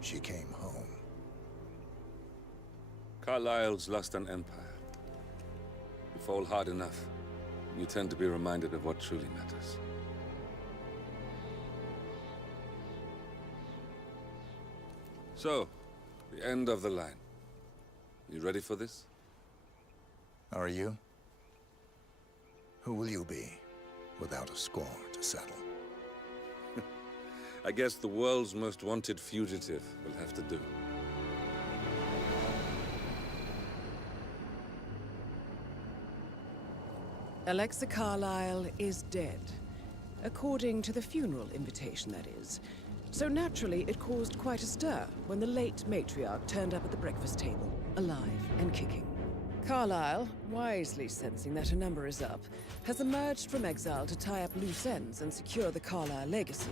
she came home. Carlyle's lost an empire. You fall hard enough, you tend to be reminded of what truly matters. So, the end of the line. You ready for this? Are you? Who will you be, without a score to settle? I guess the world's most wanted fugitive will have to do. Alexa Carlyle is dead. According to the funeral invitation, that is. So naturally, it caused quite a stir when the late matriarch turned up at the breakfast table, alive and kicking. Carlyle, wisely sensing that her number is up, has emerged from exile to tie up loose ends and secure the Carlyle legacy.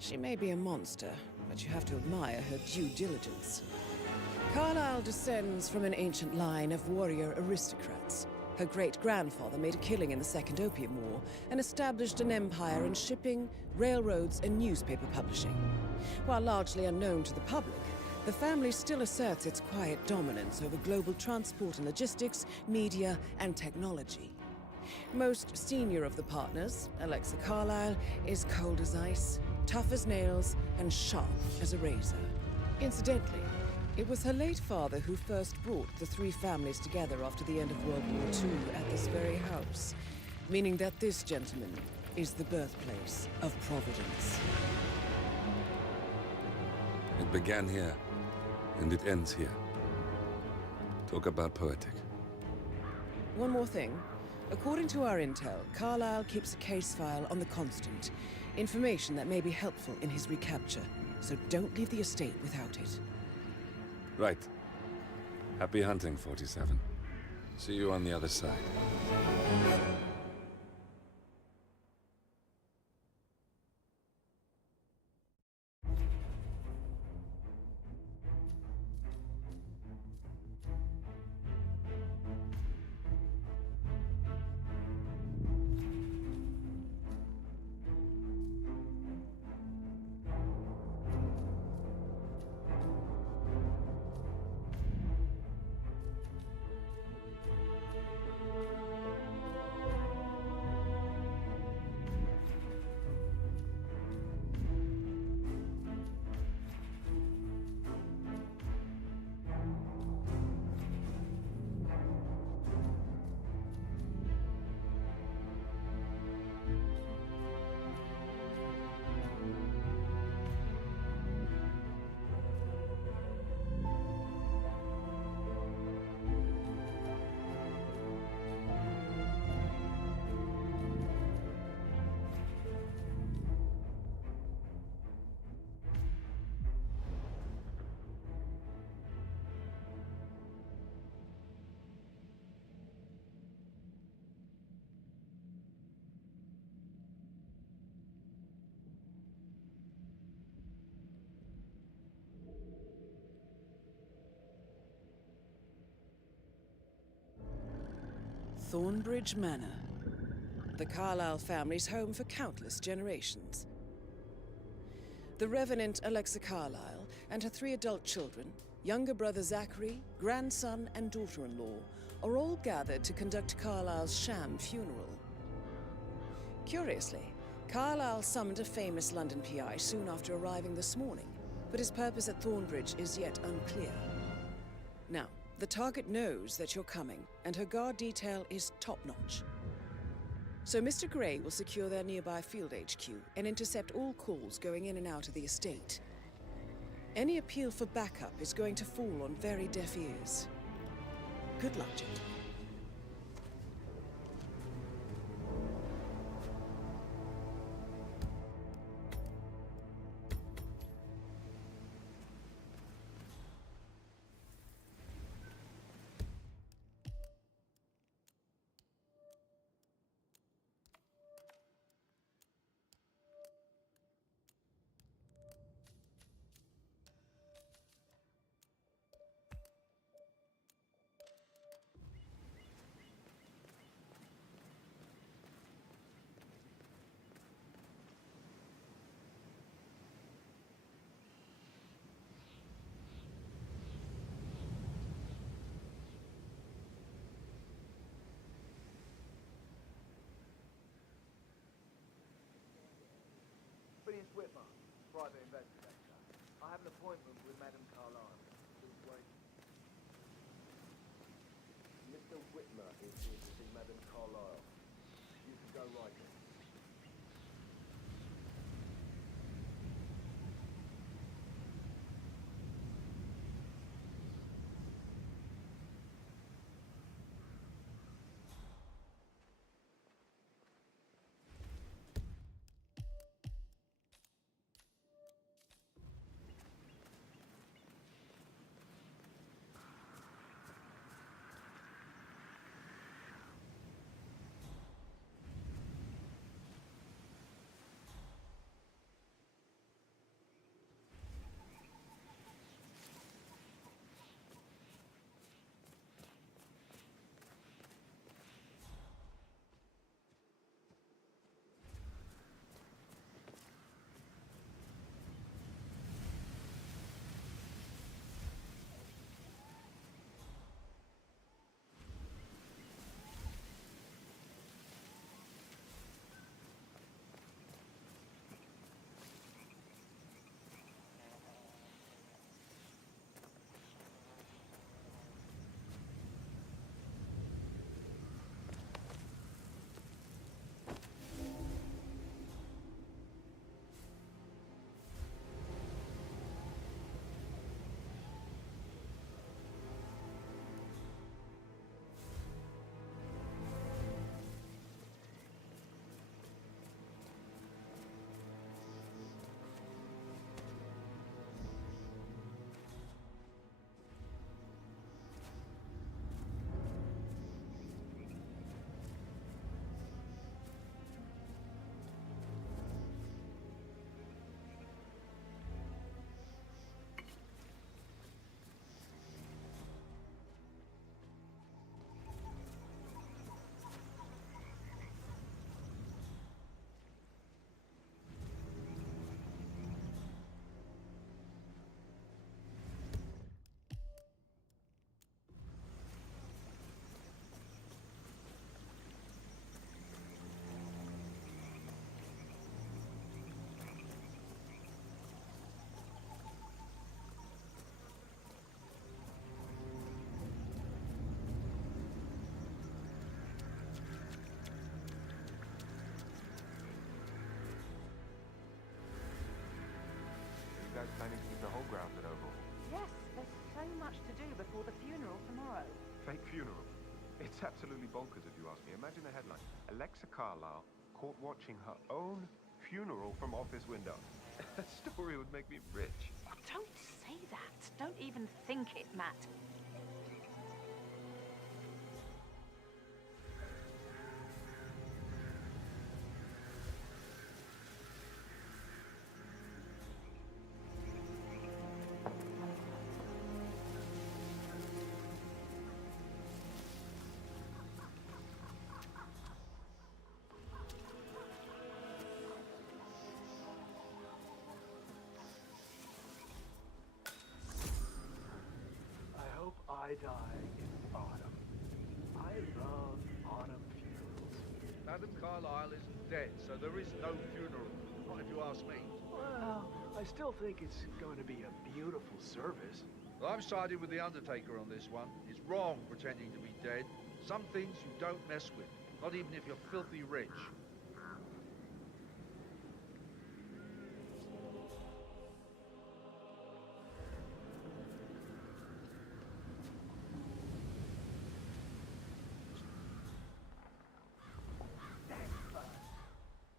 She may be a monster, but you have to admire her due diligence. Carlyle descends from an ancient line of warrior aristocrats. Her great-grandfather made a killing in the Second Opium War and established an empire in shipping, railroads, and newspaper publishing. While largely unknown to the public, the family still asserts its quiet dominance over global transport and logistics, media, and technology. Most senior of the partners, Alexa Carlyle, is cold as ice, tough as nails, and sharp as a razor. Incidentally, it was her late father who first brought the three families together after the end of World War II at this very house, meaning that this gentleman is the birthplace of Providence. It began here, and it ends here. Talk about poetic. One more thing. According to our intel, Carlyle keeps a case file on the Constant, information that may be helpful in his recapture, so don't leave the estate without it. Right. Happy hunting, 47. See you on the other side. Thornbridge Manor, the Carlyle family's home for countless generations. The Revenant Alexa Carlyle and her 3 adult children, younger brother Zachary, grandson, and daughter-in-law, are all gathered to conduct Carlyle's sham funeral. Curiously, Carlyle summoned a famous London PI soon after arriving this morning, but his purpose at Thornbridge is yet unclear. Now, the target knows that you're coming, and her guard detail is top-notch. So Mr. Gray will secure their nearby field HQ and intercept all calls going in and out of the estate. Any appeal for backup is going to fall on very deaf ears. Good luck, gentlemen. name's Whitman, private investigator. I have an appointment with Madame Carlyle. Please wait. Mr. Whitmer is here to see Madame Carlyle. You can go right in. You guys planning to keep the whole grounds at Oval? Yes, there's so much to do before the funeral tomorrow. Fake funeral? It's absolutely bonkers if you ask me. Imagine the headline. Alexa Carlyle caught watching her own funeral from office window. That story would make me rich. Oh, don't say that. Don't even think it, Matt. I hope I die in autumn. I love autumn funerals. Madam Carlyle isn't dead, so there is no funeral. Not if you ask me. Well, I still think it's going to be a beautiful service. Well, I'm siding with the Undertaker on this one. It's wrong pretending to be dead. Some things you don't mess with, not even if you're filthy rich.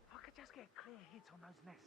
If I could just get clear hits on those nests.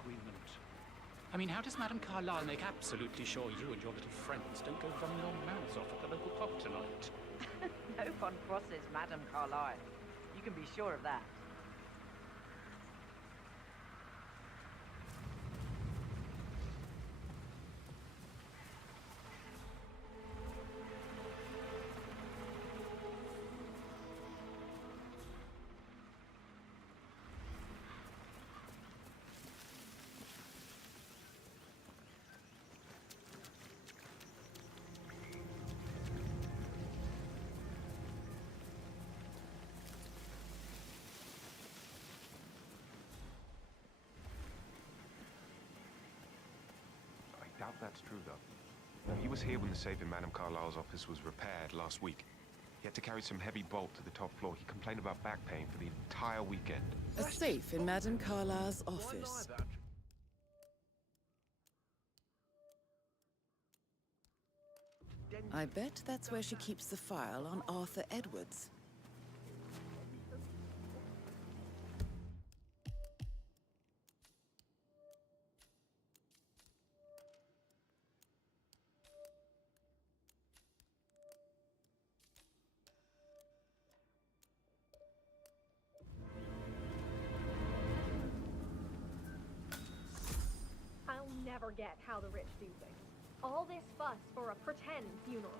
agreement. I mean, how does Madame Carlyle make absolutely sure you and your little friends don't go running your mouths off at the local pub tonight? No one crosses Madame Carlyle. You can be sure of that. I doubt that's true, though. He was here when the safe in Madame Carlyle's office was repaired last week. He had to carry some heavy bolt to the top floor. He complained about back pain for the entire weekend. A safe in Madame Carlyle's office. I bet that's where she keeps the file on Arthur Edwards. I'll never get how the rich do things. All this fuss for a pretend funeral.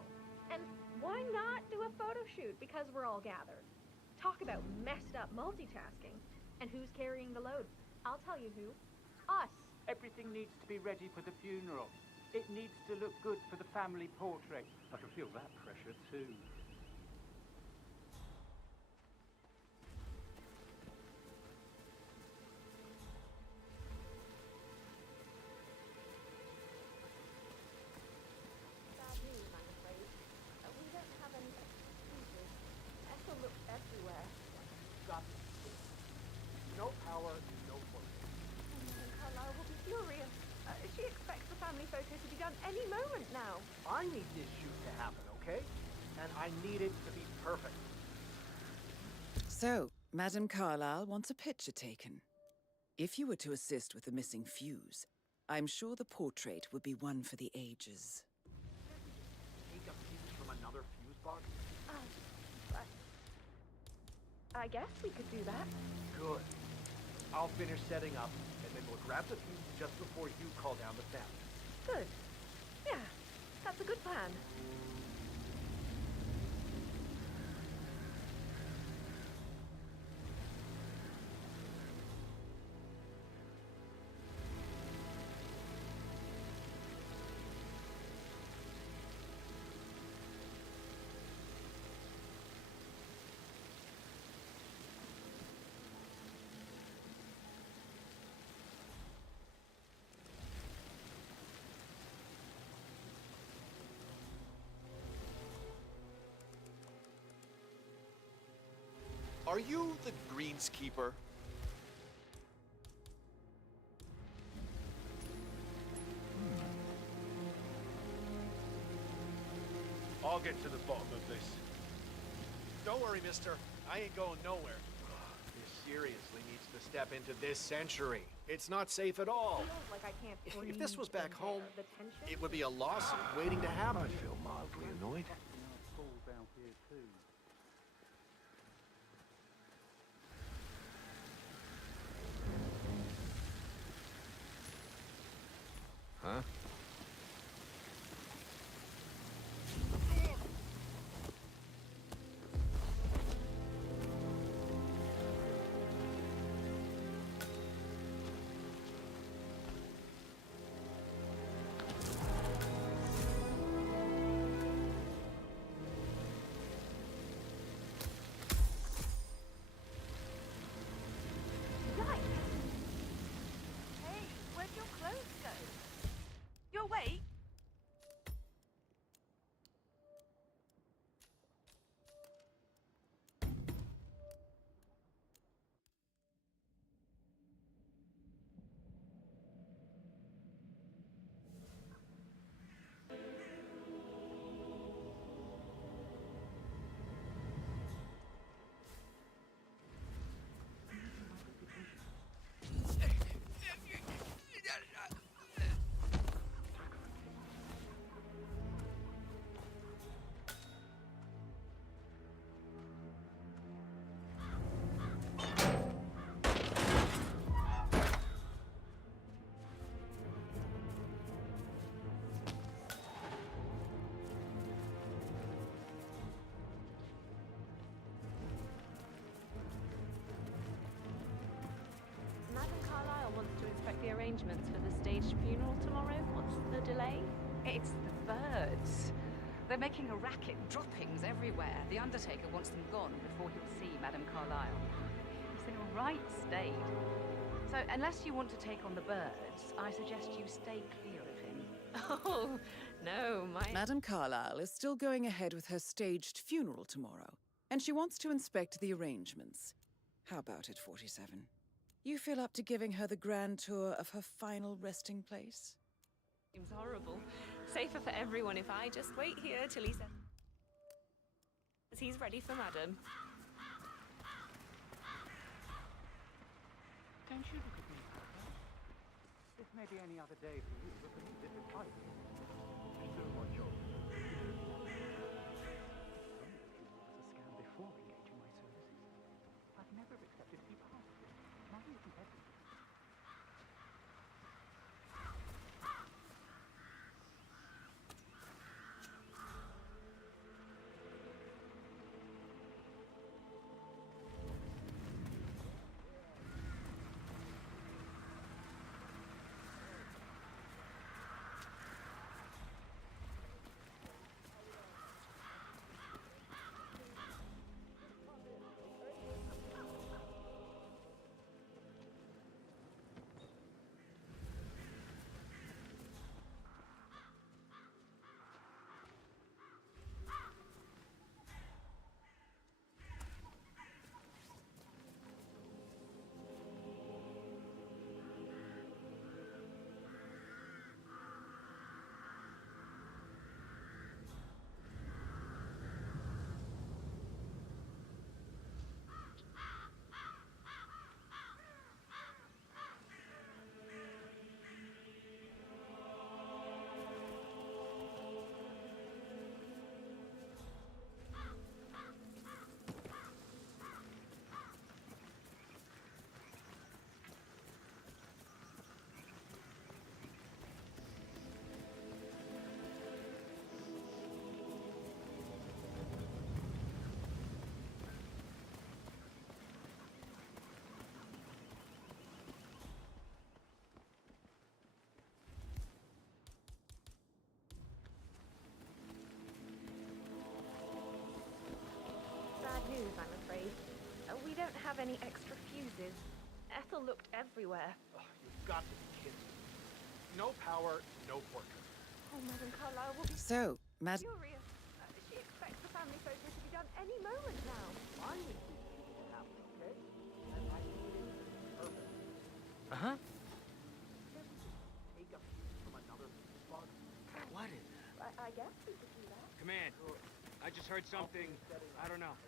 And why not do a photo shoot because we're all gathered? Talk about messed up multitasking. And who's carrying the load? I'll tell you who. Us. Everything needs to be ready for the funeral. It needs to look good for the family portrait. I can feel that pressure too. Bad news, I'm afraid. We don't have any excuses. Echo looks everywhere. Got it. No power, no portrait. And Carlisle will be furious. She expects the family photo to be done any moment now. I need this shoot to happen, okay? And I need it to be perfect. So, Madame Carlyle wants a picture taken. If you were to assist with the missing fuse, I'm sure the portrait would be one for the ages. Take a fuse from another fuse box? I guess we could do that. Good. I'll finish setting up, and then we'll grab the fuse just before you call down the family. Good. Yeah, that's a good plan. Are you the greenskeeper? I'll get to the bottom of this. Don't worry, mister. I ain't going nowhere. This seriously needs to step into this century. It's not safe at all. Feels like I can't If this was back breathe in home, there. The tension. it would be a lawsuit waiting to happen. I feel mildly annoyed. Falls down here too. Huh? Hey, where'd your clothes go? check the arrangements for the staged funeral tomorrow? What's the delay? It's the birds. They're making a racket, droppings everywhere. The Undertaker wants them gone before he'll see Madame Carlyle. He's in a right state. So, unless you want to take on the birds, I suggest you stay clear of him. Oh, no, Madame Carlyle is still going ahead with her staged funeral tomorrow, and she wants to inspect the arrangements. How about it, 47? You feel up to giving her the grand tour of her final resting place? Seems horrible. Safer for everyone if I just wait here till he says he's ready for Madam. Don't you look at me, Papa? This may be any other day for you, but for me this is life. Still what job? Only the funeral was a scam before engaging my services. I've never accepted to be part of it. Money isn't everything. Bad news, I'm afraid. We don't have any extra fuses. Ethel looked everywhere. Oh, you've got to be kidding. No power, no portrait. Oh, Madame Carlyle will be So, furious. She expects the family photo to be done any moment now. I think we need to happen, okay? And I think it is perfect. Uh-huh. Can't we just take a piece from another bug? What in the... I guess we could do that. Command, I just heard something. I don't know.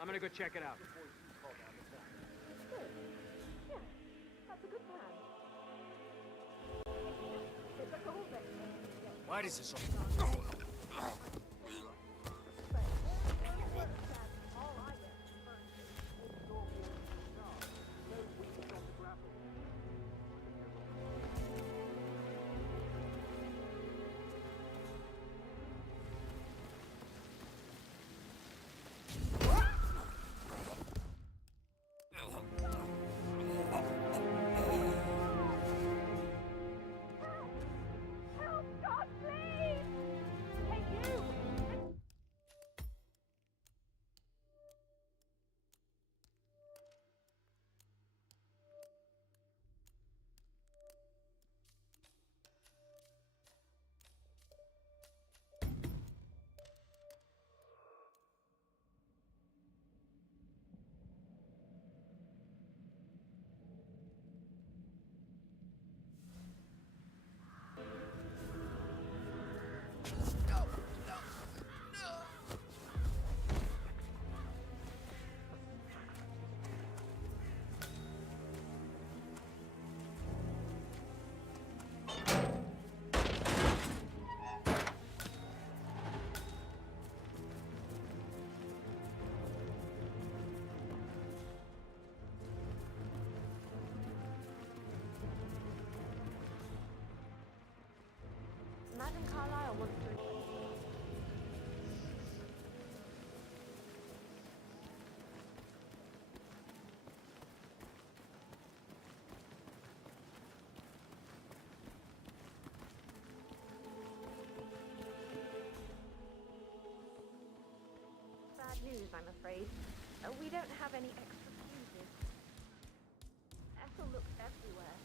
I'm gonna go check it out. Good. Yeah, that's a good plan. It's a gold vector. Why does this All I get Help! God, please! Hey, you! Madame Carlyle wants to replace them. news, I'm afraid. We don't have any extra fuses. Ethel looks everywhere.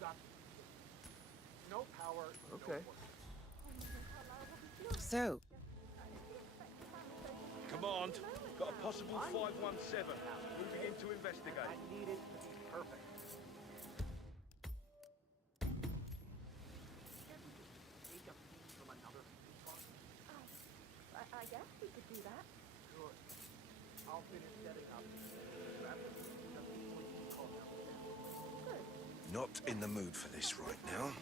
Got no power. Okay. So, Command, got a possible 517. Moving in to investigate. I need it. Perfect. Take a piece from another spot. I guess we could do that. Good. I'll finish setting up. Good. Not in the mood for this right now.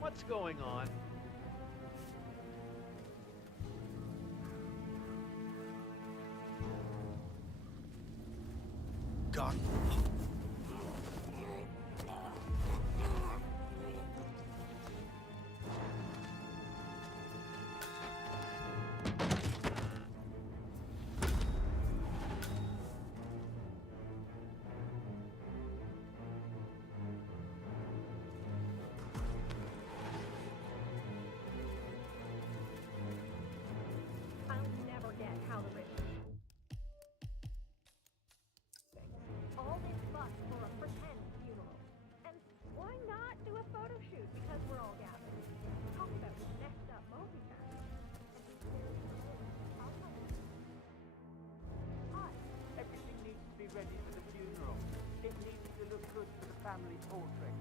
What's going on? Gun. I'll never get how the rich all this fuss for a pretend funeral. And why not do a photo shoot because we're all gathered? Talk about messed up multitasking. Hi. Everything needs to be ready for the funeral. It needs to look good for the family portrait.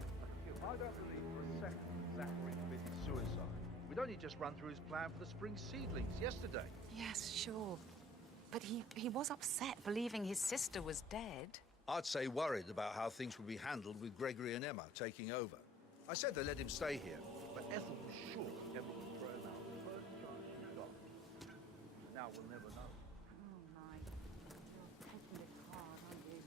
I don't believe for a second Zachary committed suicide. We'd only just run through his plan for the spring seedlings yesterday. Yes, sure. But he was upset believing his sister was dead. I'd say worried about how things would be handled with Gregory and Emma taking over. I said they let him stay here, but Ethel was sure Emma would throw him out the first chance she got. Now we'll never know. Oh my, you're taking it hard, aren't you?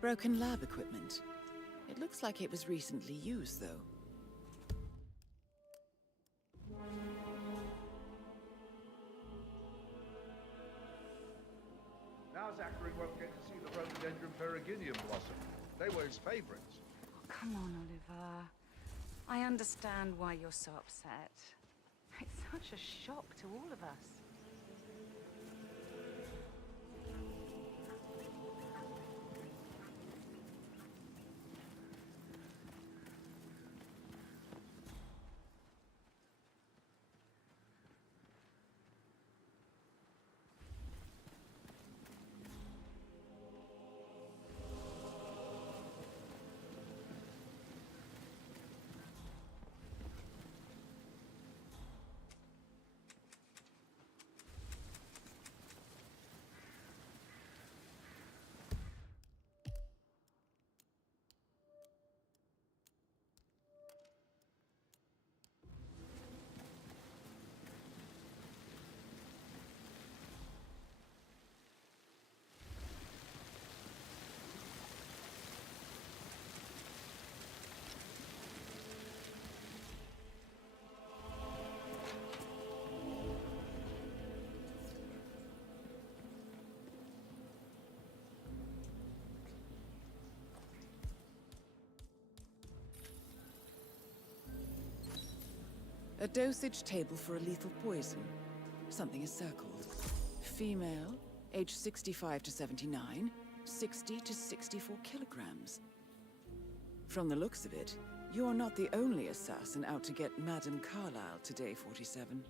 broken lab equipment. It looks like it was recently used, though. Now Zachary won't get to see the rhododendron periginium blossom. They were his favorites. Oh, come on, Oliver. I understand why you're so upset. It's such a shock to all of us. A dosage table for a lethal poison. Something is circled. Female, age 65 to 79, 60 to 64 kilograms. From the looks of it, you're not the only assassin out to get Madame Carlyle today, 47.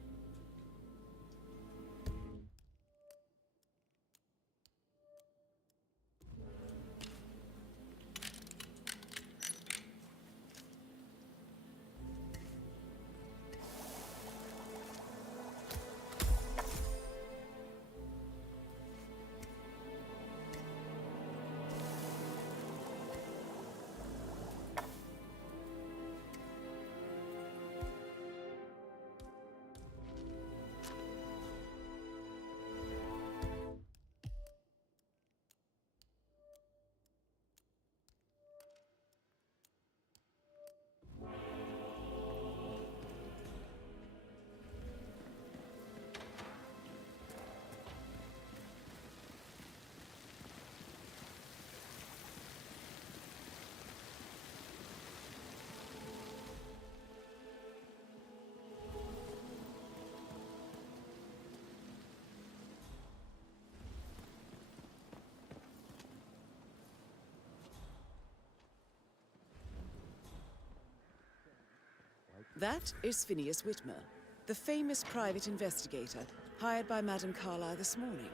That is Phineas Whitmer, the famous private investigator hired by Madame Carlyle this morning.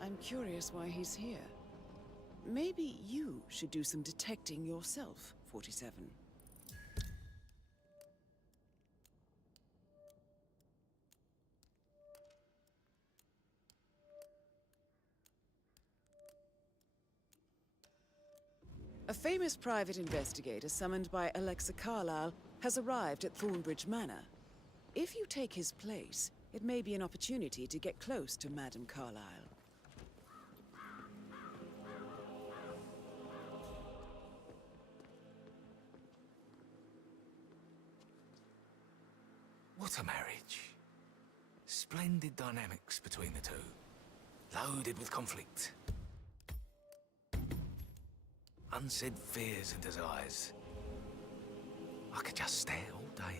I'm curious why he's here. Maybe you should do some detecting yourself, 47. A famous private investigator summoned by Alexa Carlyle has arrived at Thornbridge Manor. If you take his place, it may be an opportunity to get close to Madame Carlyle. What a marriage. Splendid dynamics between the two. Loaded with conflict. Unsaid fears and desires. I could just stare all day.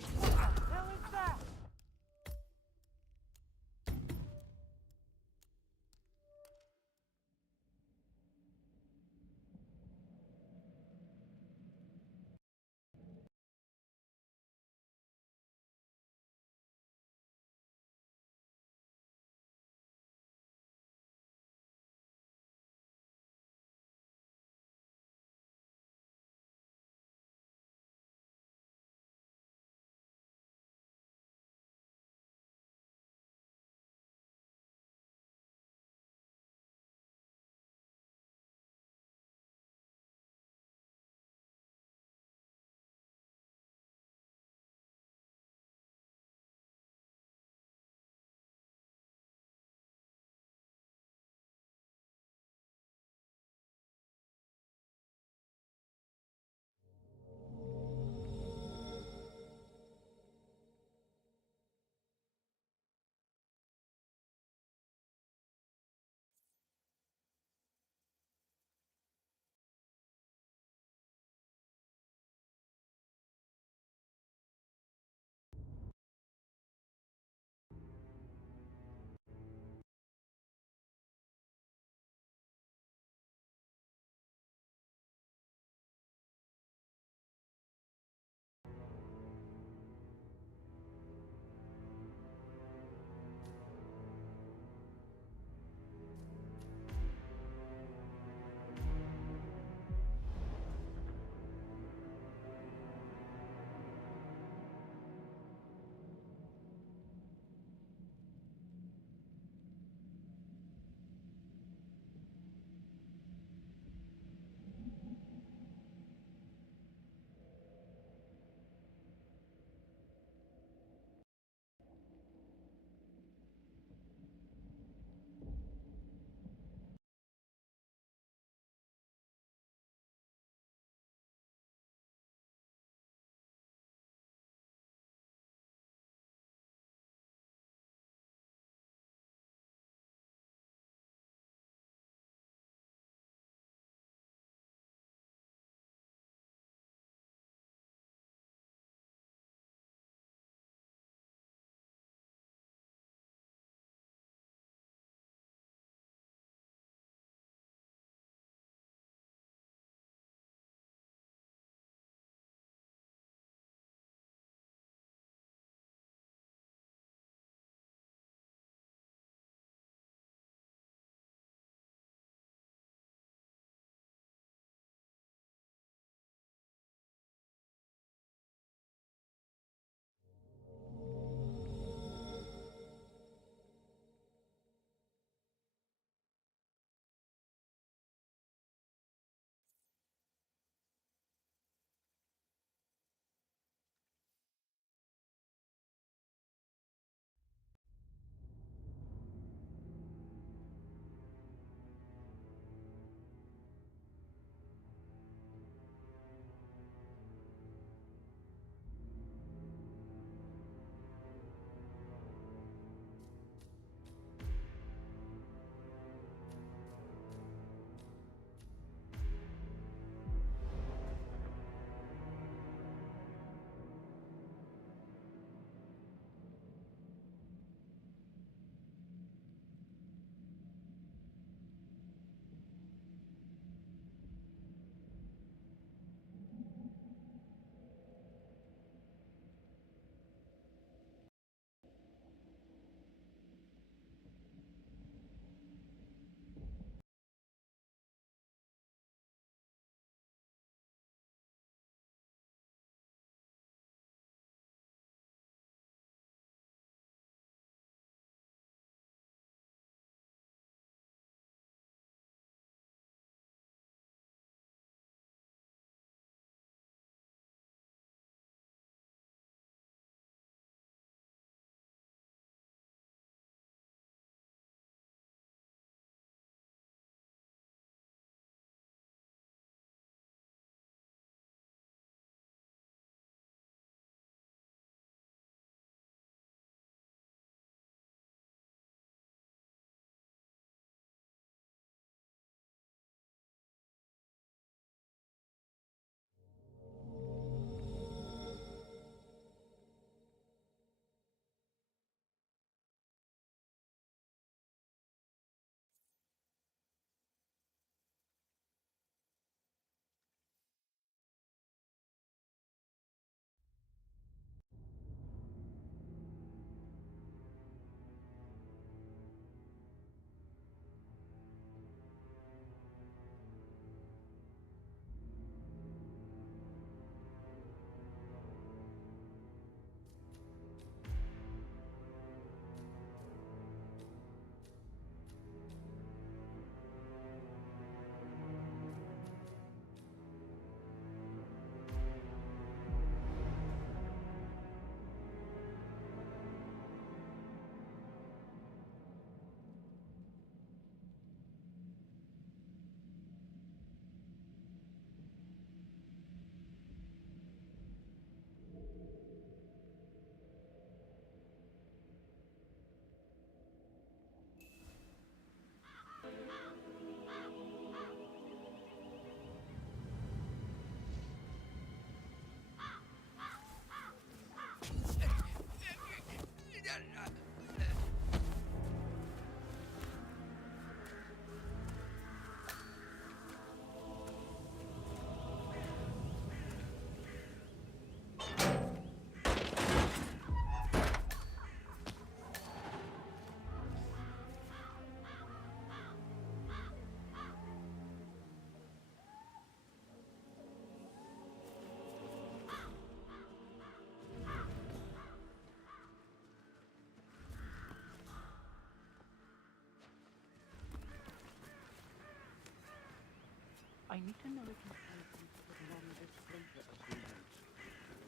I need to know if you signed some sort of non-disclosure agreement.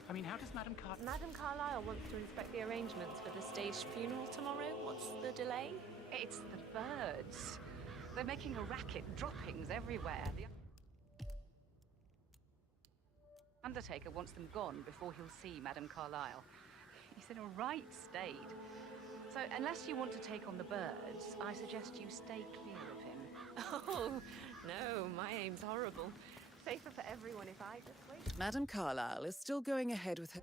I mean, how does Madame Madame Carlyle wants to inspect the arrangements for the staged funeral tomorrow. What's the delay? It's the birds. They're making a racket, droppings everywhere. The undertaker wants them gone before he'll see Madame Carlyle. He's in a right state. So unless you want to take on the birds, I suggest you stay clear of him. Oh, no, my aim's horrible. Safer for everyone if I just wait. Madame Carlyle is still going ahead with her.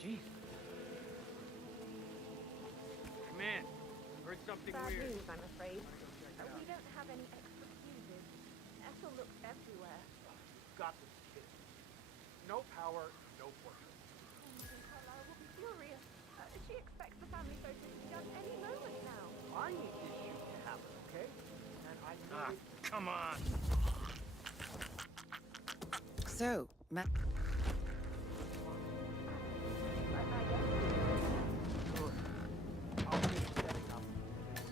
Jeez. Come in. Heard something Bad weird. news, I'm afraid. We don't have any extra fuses. Ethel looks everywhere. Got this kid. No power, no portrait. Madame Carlyle will be furious. She expects the family photos to be done any moment now. I need this shoot to happen, okay? And I need it. Come on. So, I'll finish setting up.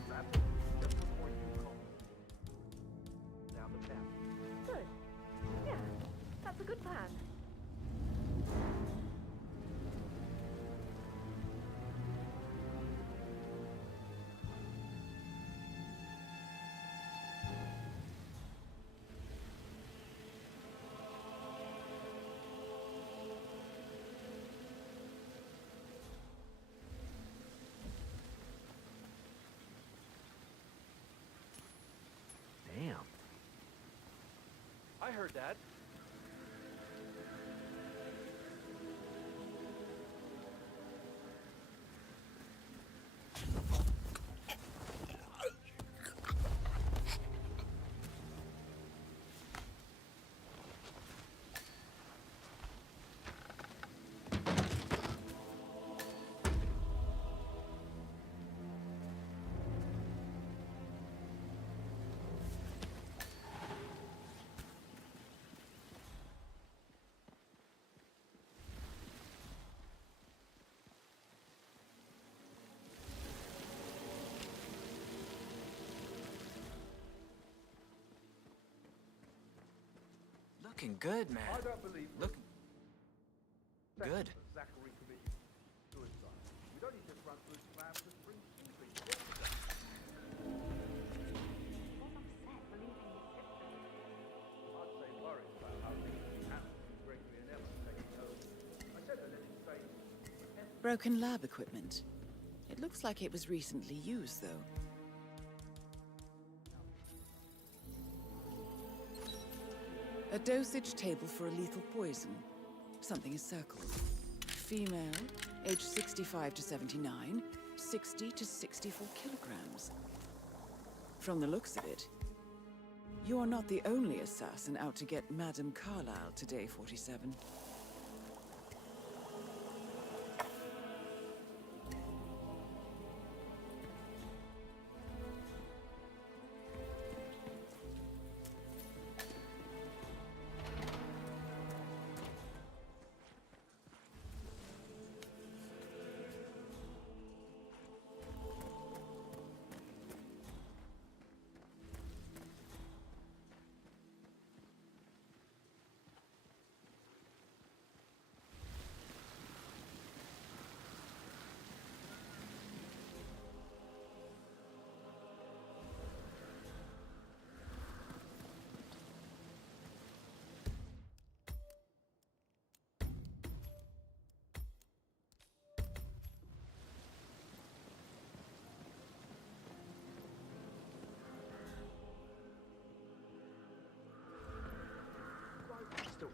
Grab it just before you call. Now the family. Good. Yeah, that's a good plan. Damn. I heard that. Looking good, man. I don't believe Looking good. Zachary committed suicide. We don't need to run through his plans to bring sleeping. I'd say worried about how things will be handled with Gregory and Emma taking over. I said they let him stay. broken lab equipment. It looks like it was recently used, though. A dosage table for a lethal poison. Something is circled. Female, age 65 to 79, 60 to 64 kilograms. From the looks of it, you're not the only assassin out to get Madame Carlyle today, 47.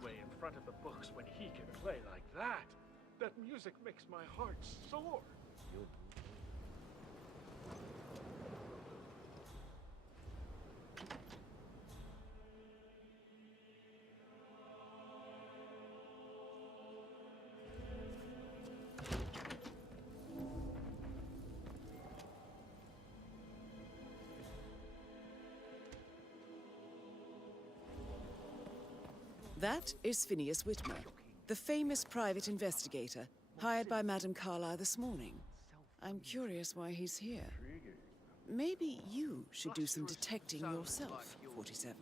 Away in front of the books when he can play like that. That music makes my heart soar. That is Phineas Whitmer, the famous private investigator hired by Madame Carlyle this morning. I'm curious why he's here. Maybe you should do some detecting yourself, 47.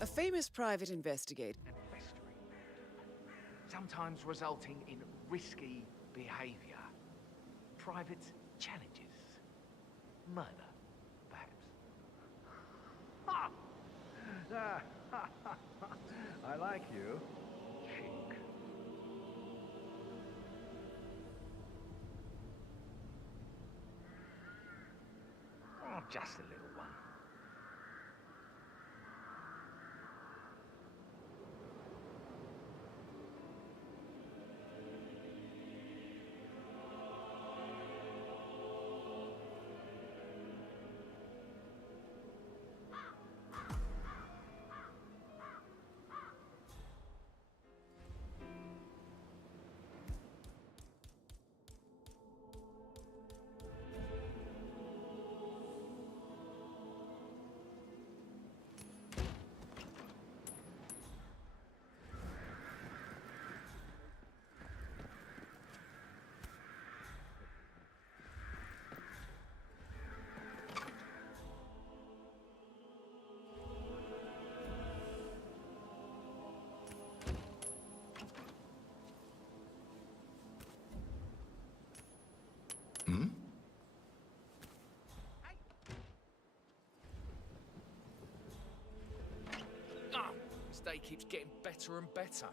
A famous private investigator. And festering, sometimes resulting in risky behavior. Private challenges. Murder, perhaps. I like you. Chick. Oh, just a little one. This day keeps getting better and better.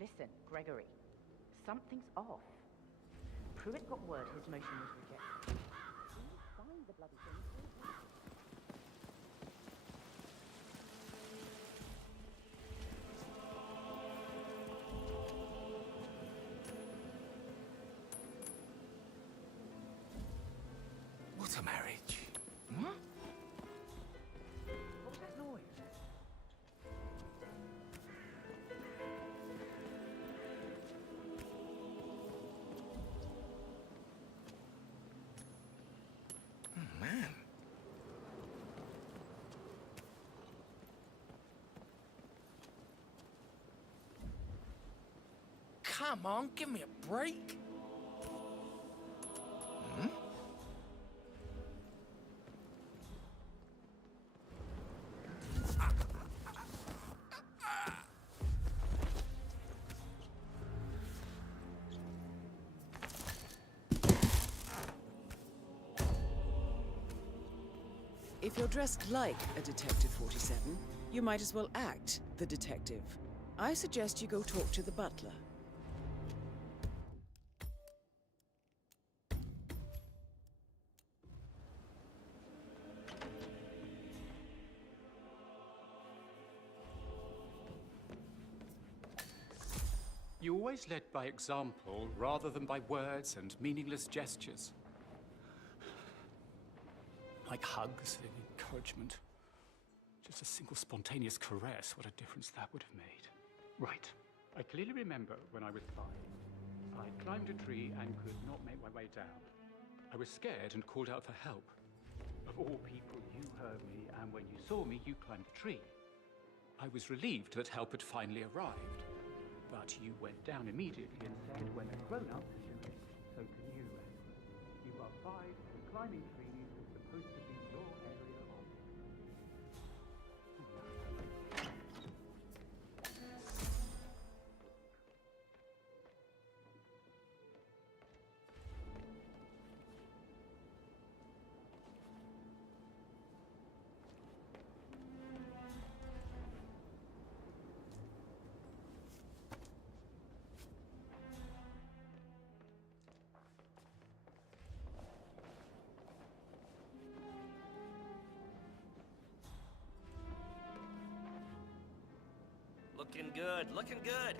Listen, Gregory. Something's off. Pruitt got word his motion was rejected. He signed the bloody thing. What a marriage. What was that noise? Man. Come on, give me a break. If you're dressed like a Detective 47, you might as well act the detective. I suggest you go talk to the butler. You always led by example rather than by words and meaningless gestures. Like hugs and encouragement. Just a single spontaneous caress, what a difference that would have made. Right. I clearly remember when I was 5. I climbed a tree and could not make my way down. I was scared and called out for help. Of all people, you heard me, and when you saw me, you climbed the tree. I was relieved that help had finally arrived. But you went down immediately and said, when a grown-up can do it, so can you. You are 5, and climbing trees is supposed to be your area of... Looking good, looking good.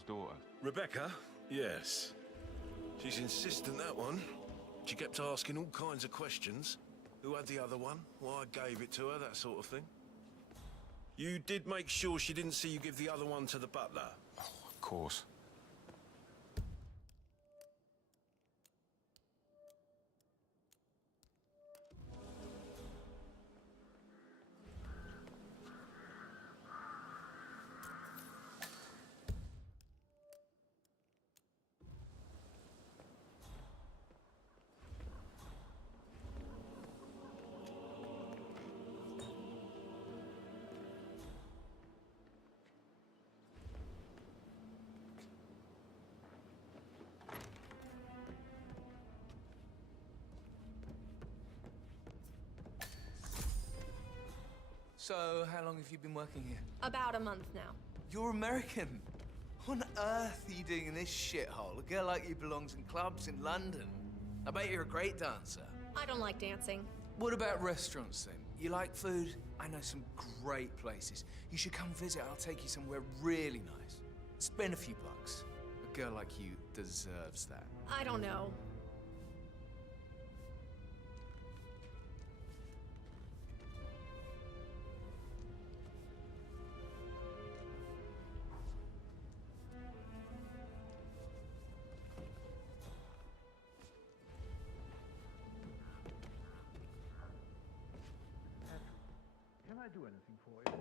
Carlyle's daughter. Rebecca? Yes. She's insistent, that one. She kept asking all kinds of questions. Who had the other one? Why I gave it to her, that sort of thing. You did make sure she didn't see you give the other one to the butler? Oh, of course. So, how long have you been working here? About a month now. You're American. What on earth are you doing in this shithole? A girl like you belongs in clubs in London. I bet you're a great dancer. I don't like dancing. What about restaurants, then? You like food? I know some great places. You should come visit. I'll take you somewhere really nice. Spend a few bucks. A girl like you deserves that. I don't know. Can I do anything for you?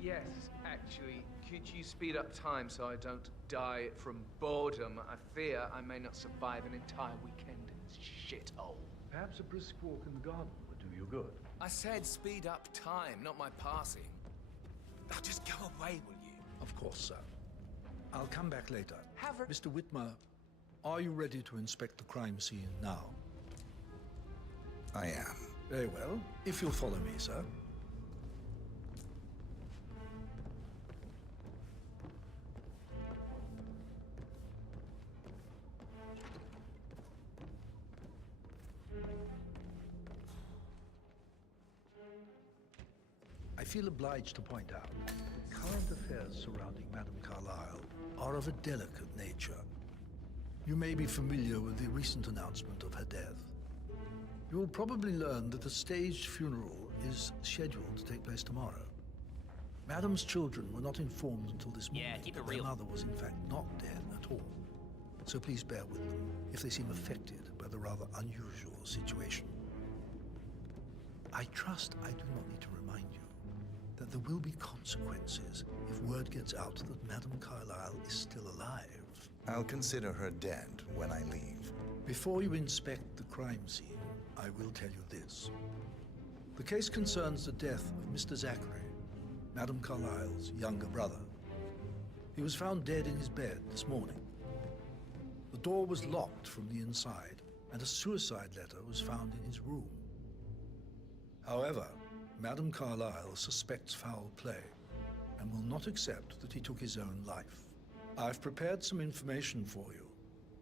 Yes, actually. Could you speed up time so I don't die from boredom? I fear I may not survive an entire weekend in this shithole. Perhaps a brisk walk in the garden would do you good. I said speed up time, not my passing. Now just go away, will you? Of course, sir. I'll come back later. Have a... Mr. Whitmer, are you ready to inspect the crime scene now? I am. Very well. If you'll follow me, sir. I feel obliged to point out that the current affairs surrounding Madame Carlyle are of a delicate nature. You may be familiar with the recent announcement of her death. You will probably learn that a staged funeral is scheduled to take place tomorrow. Madame's children were not informed until this morning that their mother was in fact not dead at all. So please bear with them if they seem affected by the rather unusual situation. I trust I do not need to remind you that there will be consequences if word gets out that Madame Carlyle is still alive. I'll consider her dead when I leave. Before you inspect the crime scene, I will tell you this. The case concerns the death of Mr. Zachary, Madame Carlyle's younger brother. He was found dead in his bed this morning. The door was locked from the inside, and a suicide letter was found in his room. However, Madame Carlyle suspects foul play and will not accept that he took his own life. I've prepared some information for you,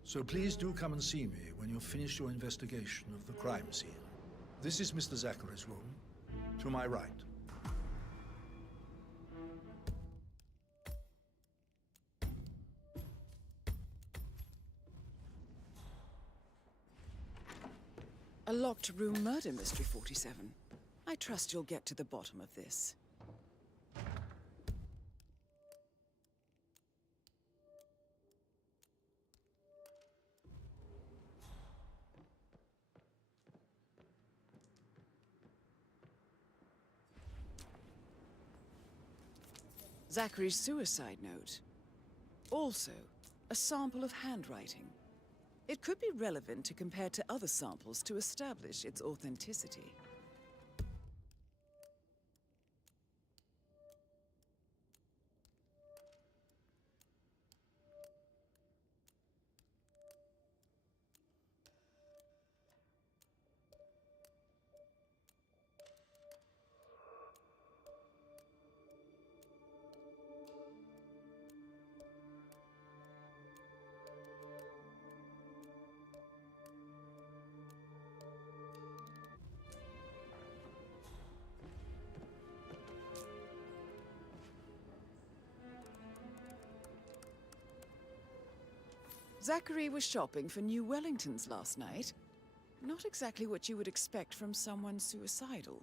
so please do come and see me when you've finished your investigation of the crime scene. This is Mr. Zachary's room, to my right. A locked room murder mystery, 47. I trust you'll get to the bottom of this. Zachary's suicide note. Also, a sample of handwriting. It could be relevant to compare to other samples to establish its authenticity. Zachary was shopping for new Wellingtons last night. Not exactly what you would expect from someone suicidal.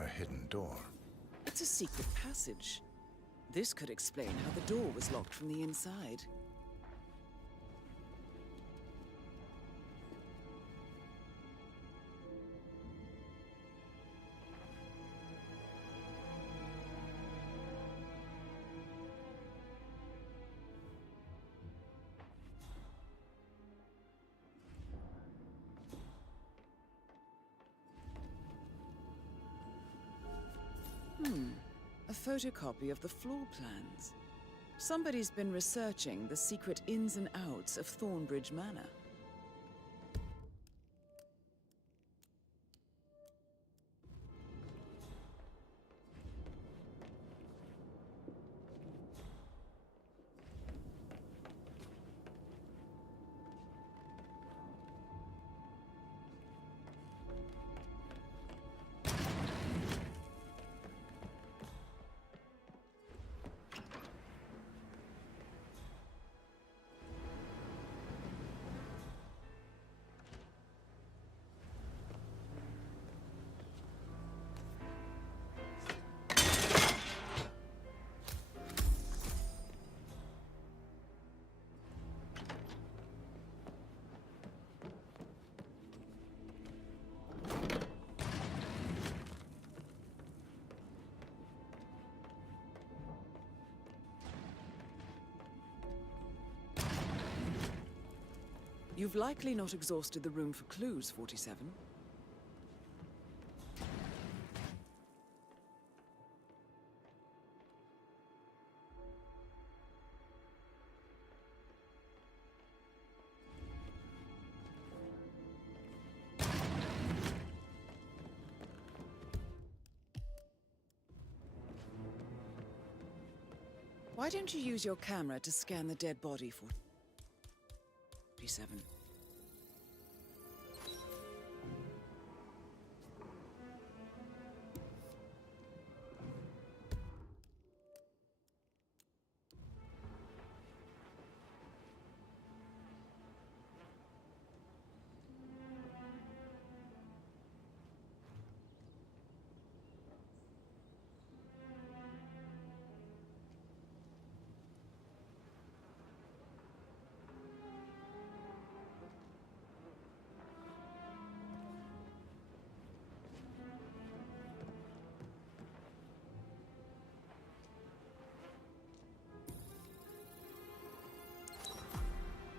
A hidden door. It's a secret passage. This could explain how the door was locked from the inside. A photocopy of the floor plans. Somebody's been researching the secret ins and outs of Thornbridge Manor. You've likely not exhausted the room for clues, 47. Why don't you use your camera to scan the dead body, 47?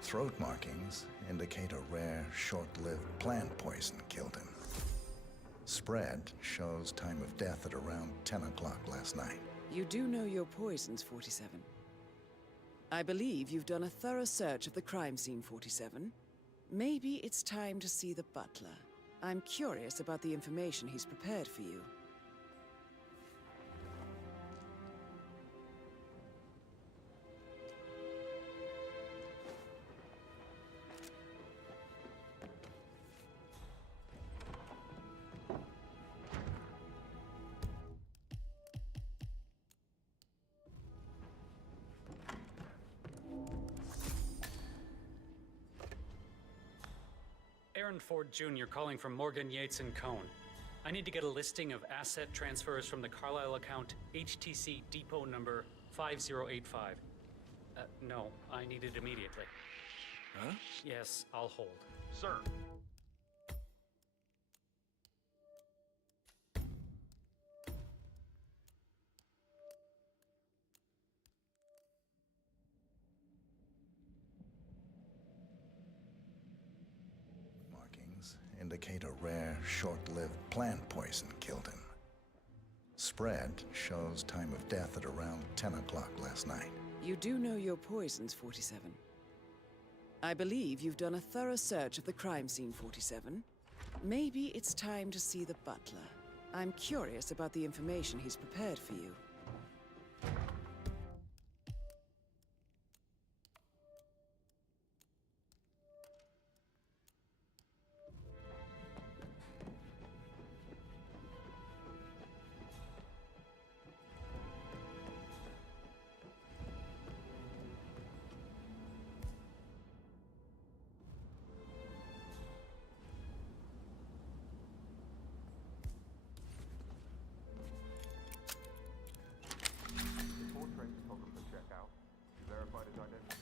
Throat markings indicate a rare, short-lived plant poison killed him. Spread shows time of death at around 10 o'clock last night. You do know your poisons, 47. I believe you've done a thorough search of the crime scene, 47. Maybe it's time to see the butler. I'm curious about the information he's prepared for you. Aaron Ford Jr. calling from Morgan, Yates & Cohn. I need to get a listing of asset transfers from the Carlisle account HTC depot number 5085. No, I need it immediately. Huh? Yes, I'll hold. Sir. Markings indicate a rare, short-lived plant poison killed him. Spread shows time of death at around 10 o'clock last night. You do know your poisons, 47. I believe you've done a thorough search of the crime scene, 47. Maybe it's time to see the butler. I'm curious about the information he's prepared for you. Portrait photographer check out. You verified his identity.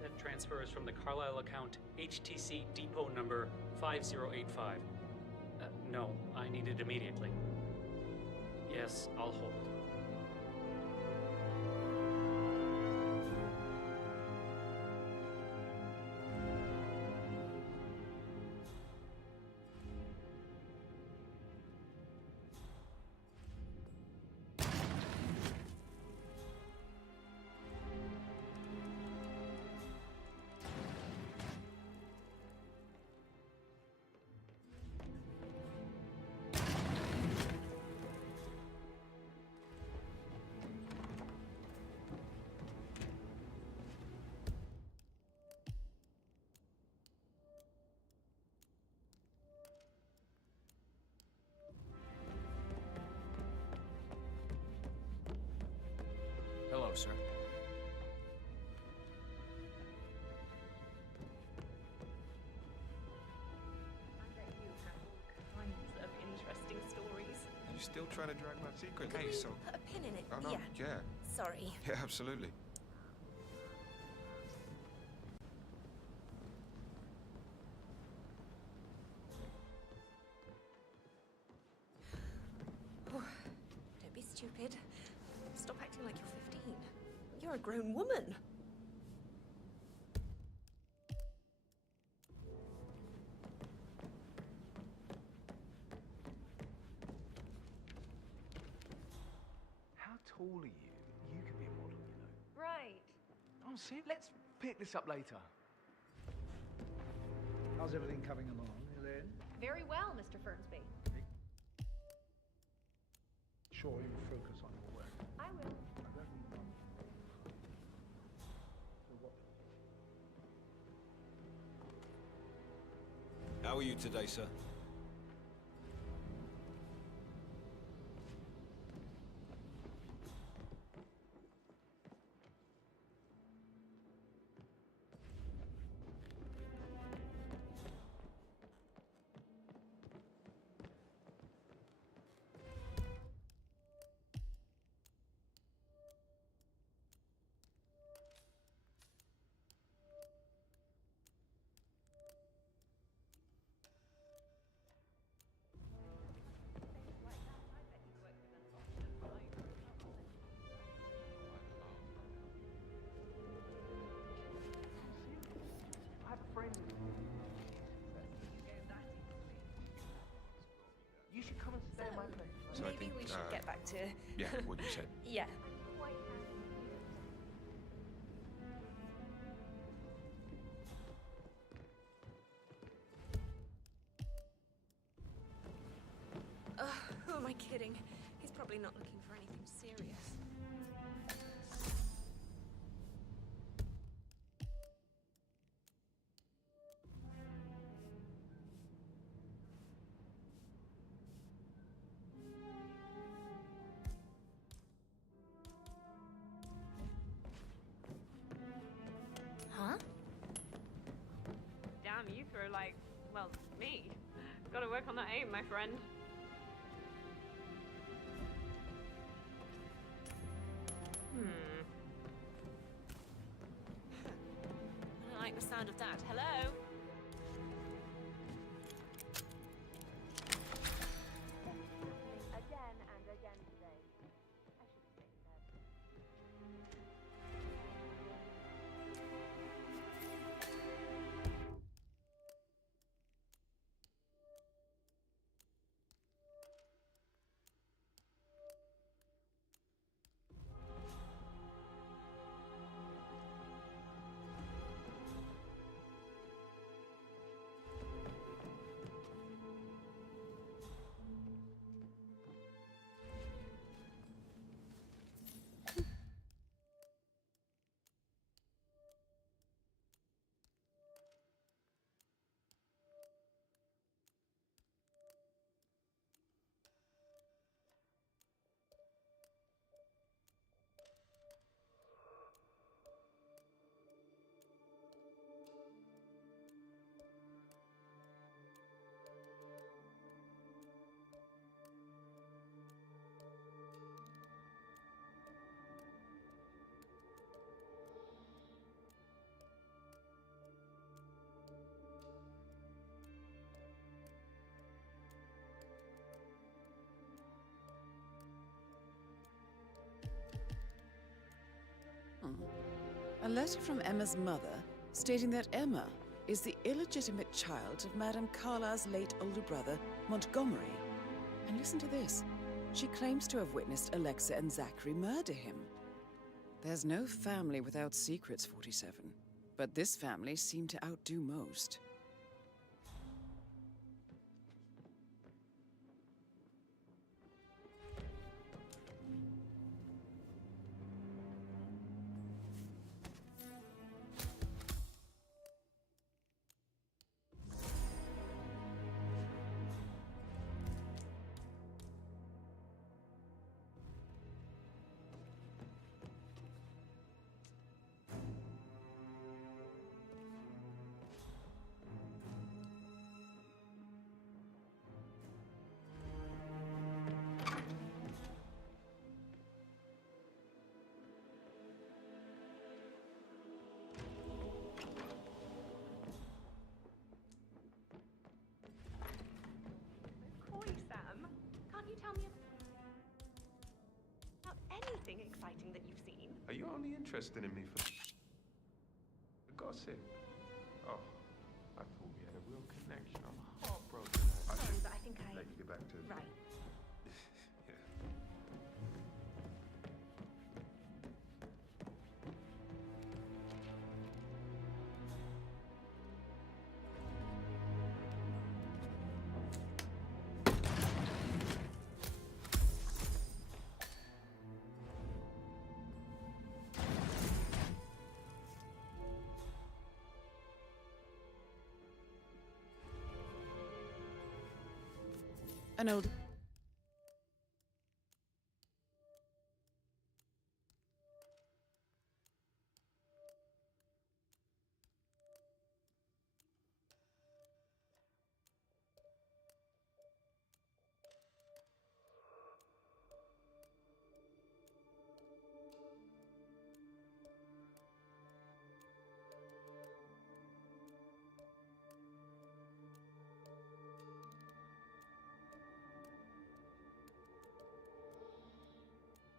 That transfers from the Carlisle account HTC depot number 5085. No, I need it immediately. Yes, I'll hold. Hello, sir. Kinds of interesting stories. You still trying to drag my secret? Could Hey, we so... put a pin in it? Oh, no, Yeah. yeah. Sorry. Yeah, absolutely. Don't be stupid. Stop acting like you're 15. You're a grown woman. How tall are you? You could be a model, you know. Right. Oh, see, let's pick this up later. How's everything coming along, Elaine? Very well, Mr. Fernsby. Sure you focus on your work. I will. I don't need one. So what? How are you today, sir? So I Maybe think, we should get back to... yeah, what you said. Yeah. Who am I kidding? He's probably not looking for anything serious. Huh? Damn, you throw like, well, me. Gotta work on that aim, my friend. I don't like the sound of that. Hello? Again and again today. I should stay in bed. A letter from Emma's mother stating that Emma is the illegitimate child of Madame Carlisle's late older brother, Montgomery. And listen to this. She claims to have witnessed Alexa and Zachary murder him. There's no family without secrets, 47. But this family seemed to outdo most. Tell me about anything exciting that you've seen. Are you only interested in me for the gossip? Oh, I thought we had a real connection. I'm heartbroken. Sorry, but I think I... Let you get back to... Right. Yeah. An old...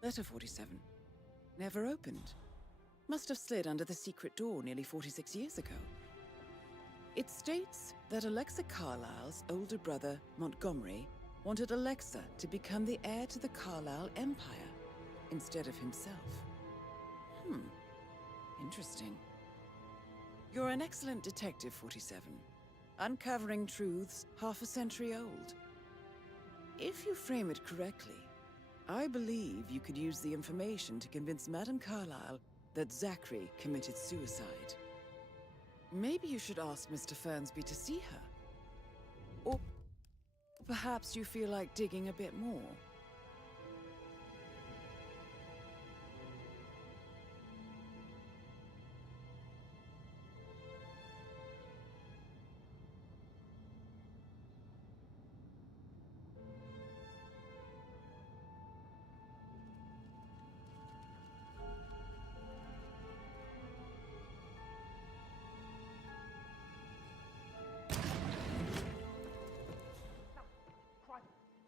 Letter 47. Never opened. Must have slid under the secret door nearly 46 years ago. It states that Alexa Carlisle's older brother, Montgomery, wanted Alexa to become the heir to the Carlisle Empire instead of himself. Interesting. You're an excellent detective, 47. Uncovering truths half a century old. If you frame it correctly, I believe you could use the information to convince Madame Carlisle that Zachary committed suicide. Maybe you should ask Mr. Fernsby to see her. Or perhaps you feel like digging a bit more.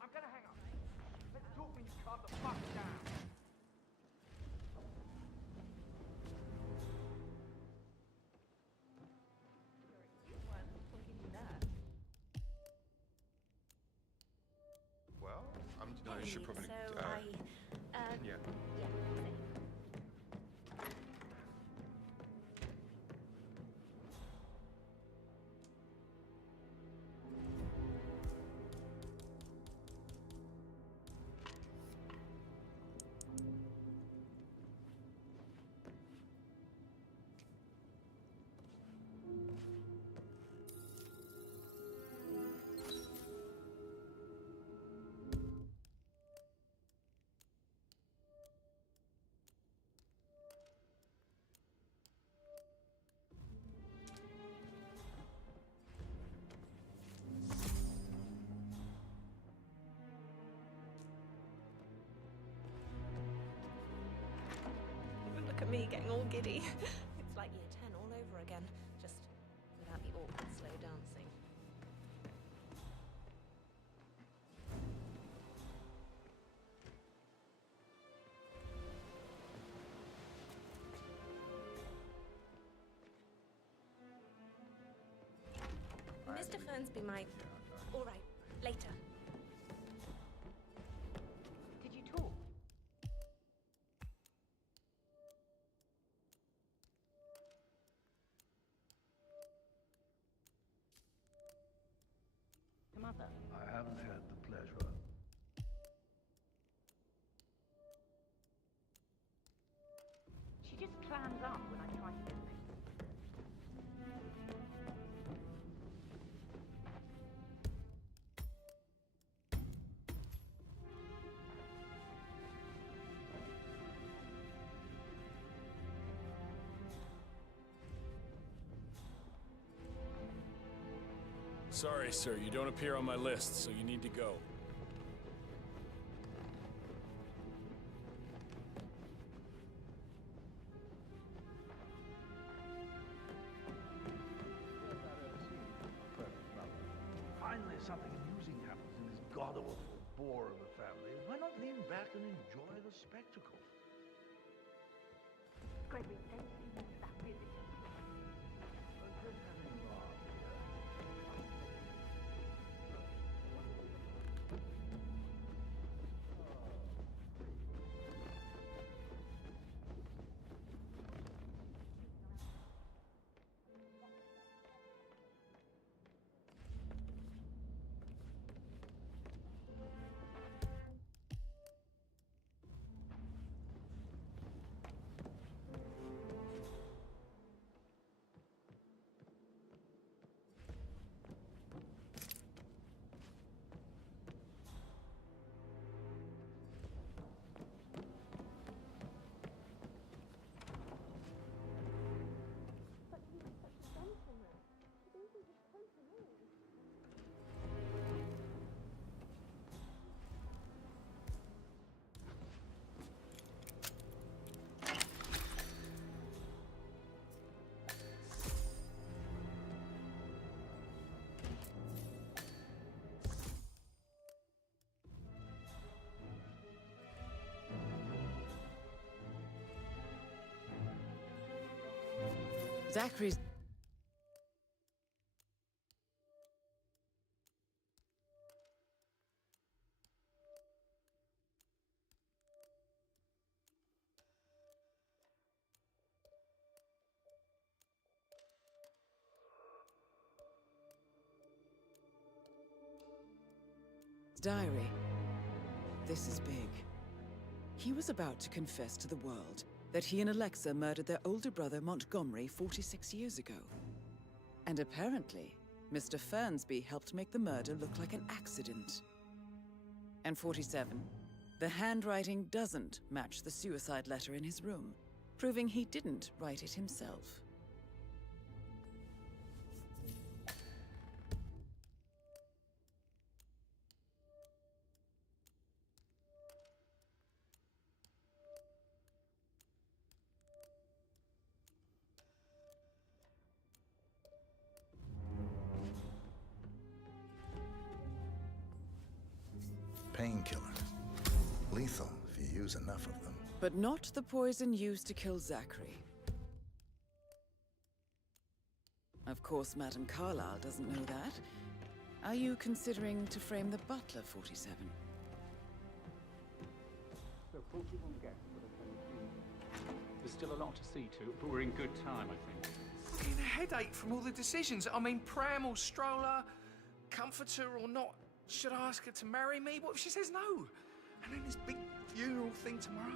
I'm gonna hang up. Let's talk when you calm the fuck down. Well, no, you should probably. So yeah. Look at me getting all giddy. It's like year 10 all over again, just without the awkward slow dancing. Mr. Fernsby might... All right, later. Did you talk? To Mother? I haven't had the pleasure. She just clams up when I try to get things. Sorry, sir, you don't appear on my list, so you need to go. Finally, something amusing happens in this god-awful bore of a family. Why not lean back and enjoy the spectacle? Gregory, don't you use that really? Zachary's... diary. This is big. He was about to confess to the world that he and Alexa murdered their older brother Montgomery 46 years ago. And apparently, Mr. Fernsby helped make the murder look like an accident. And 47, the handwriting doesn't match the suicide letter in his room, proving he didn't write it himself. Painkillers. Lethal if you use enough of them. But not the poison used to kill Zachary. Of course, Madame Carlyle doesn't know that. Are you considering to frame the butler, 47? So 41 guests for the 22. There's still a lot to see to, but we're in good time, I think. I'm getting a headache from all the decisions. I mean, pram or stroller, comforter or not. Should I ask her to marry me? What if she says no? And then this big funeral thing tomorrow?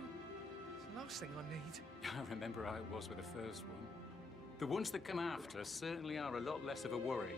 It's the last thing I need. I remember how it was with the first one. The ones that come after certainly are a lot less of a worry.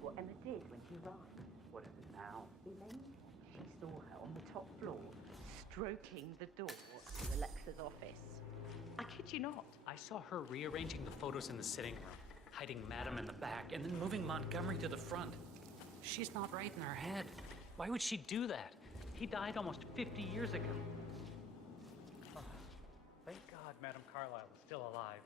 What Emma did when she arrived. What is it now? Elaine, she saw her on the top floor, stroking the door to Alexa's office. I kid you not. I saw her rearranging the photos in the sitting room, hiding Madame in the back, and then moving Montgomery to the front. She's not right in her head. Why would she do that? He died almost 50 years ago. Oh, thank God Madame Carlyle is still alive.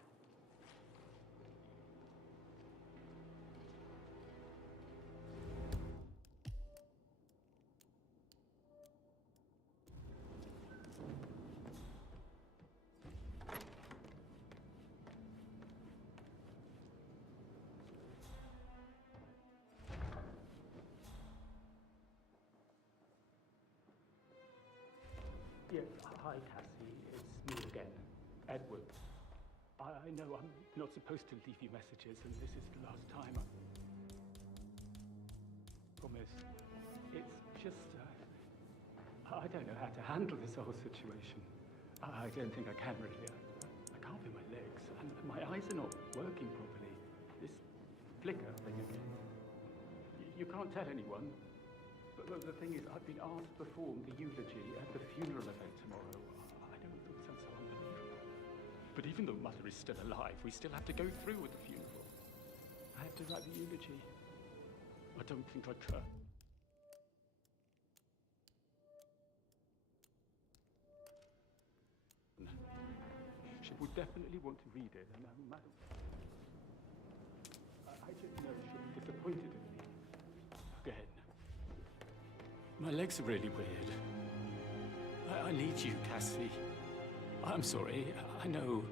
Yeah, hi, Cassie. It's me again, Edward. I know I'm not supposed to leave you messages, and this is the last time. Promise. It's just, I don't know how to handle this whole situation. I don't think I can really. I can't feel my legs, and my eyes are not working properly. This flicker thing again. You can't tell anyone. But the thing is, I've been asked to perform the eulogy at the funeral event tomorrow. I know it sounds so unbelievable. But even though Mother is still alive, we still have to go through with the funeral. I have to write the eulogy. I don't think I can. She would definitely want to read it, and Madam, I just know she'll be disappointed in me. Again. My legs are really weird. I need you, Cassie. I'm sorry. I know.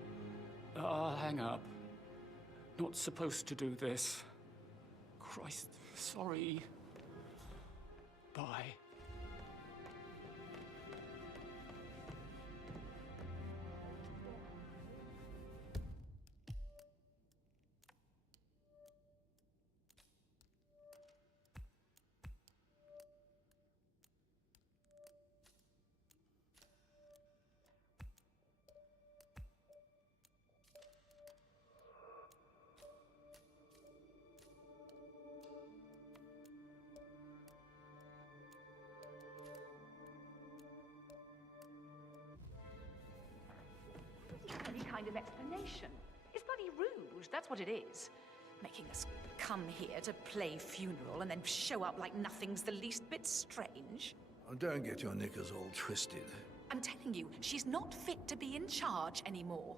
I'll hang up. Not supposed to do this. Christ, sorry. Bye. Any kind of explanation. It's bloody rude, that's what it is. Making us come here to play funeral and then show up like nothing's the least bit strange. Oh, don't get your knickers all twisted. I'm telling you, she's not fit to be in charge anymore.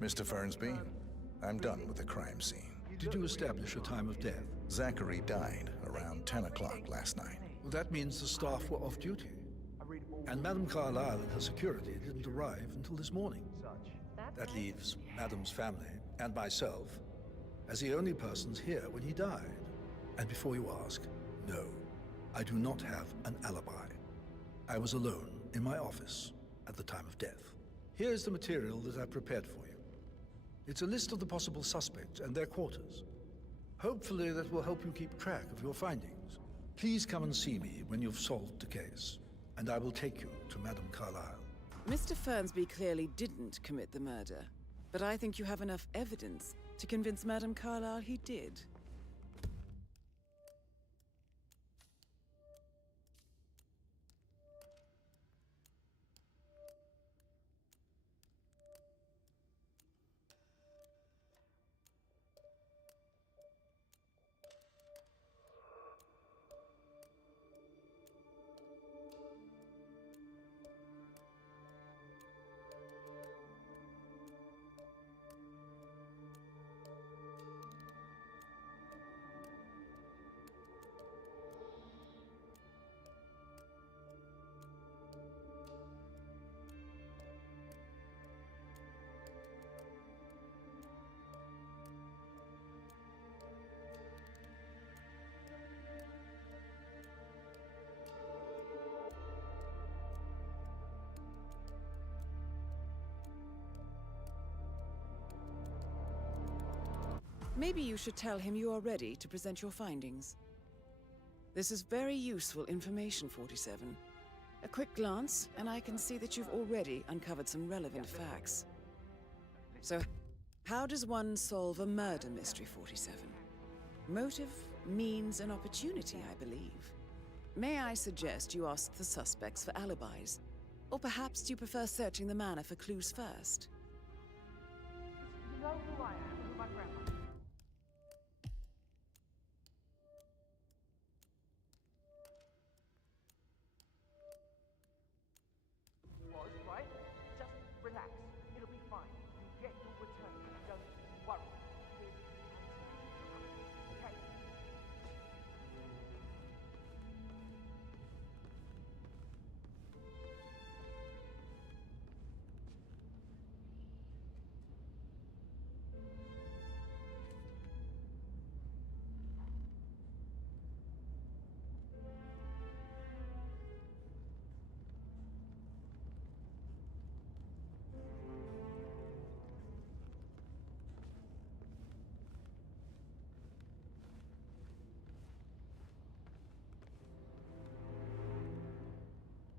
Mr. Fernsby, I'm done with the crime scene. Did you establish a time of death? Zachary died around 10 o'clock last night. Well, that means the staff were off duty. And Madame Carlyle and her security didn't arrive until this morning. That leaves Madame's family and myself as the only persons here when he died. And before you ask, no, I do not have an alibi. I was alone in my office at the time of death. Here's the material that I prepared for you. It's a list of the possible suspects and their quarters. Hopefully that will help you keep track of your findings. Please come and see me when you've solved the case, and I will take you to Madame Carlyle. Mr. Fernsby clearly didn't commit the murder, but I think you have enough evidence to convince Madame Carlyle he did. Maybe you should tell him you are ready to present your findings. This is very useful information, 47. A quick glance, and I can see that you've already uncovered some relevant facts. So, how does one solve a murder mystery, 47? Motive, means, and opportunity, I believe. May I suggest you ask the suspects for alibis? Or perhaps do you prefer searching the manor for clues first? You know who I am, who my grandmother. Was, right? Just relax. It'll be fine. You get your return. Don't worry. Okay?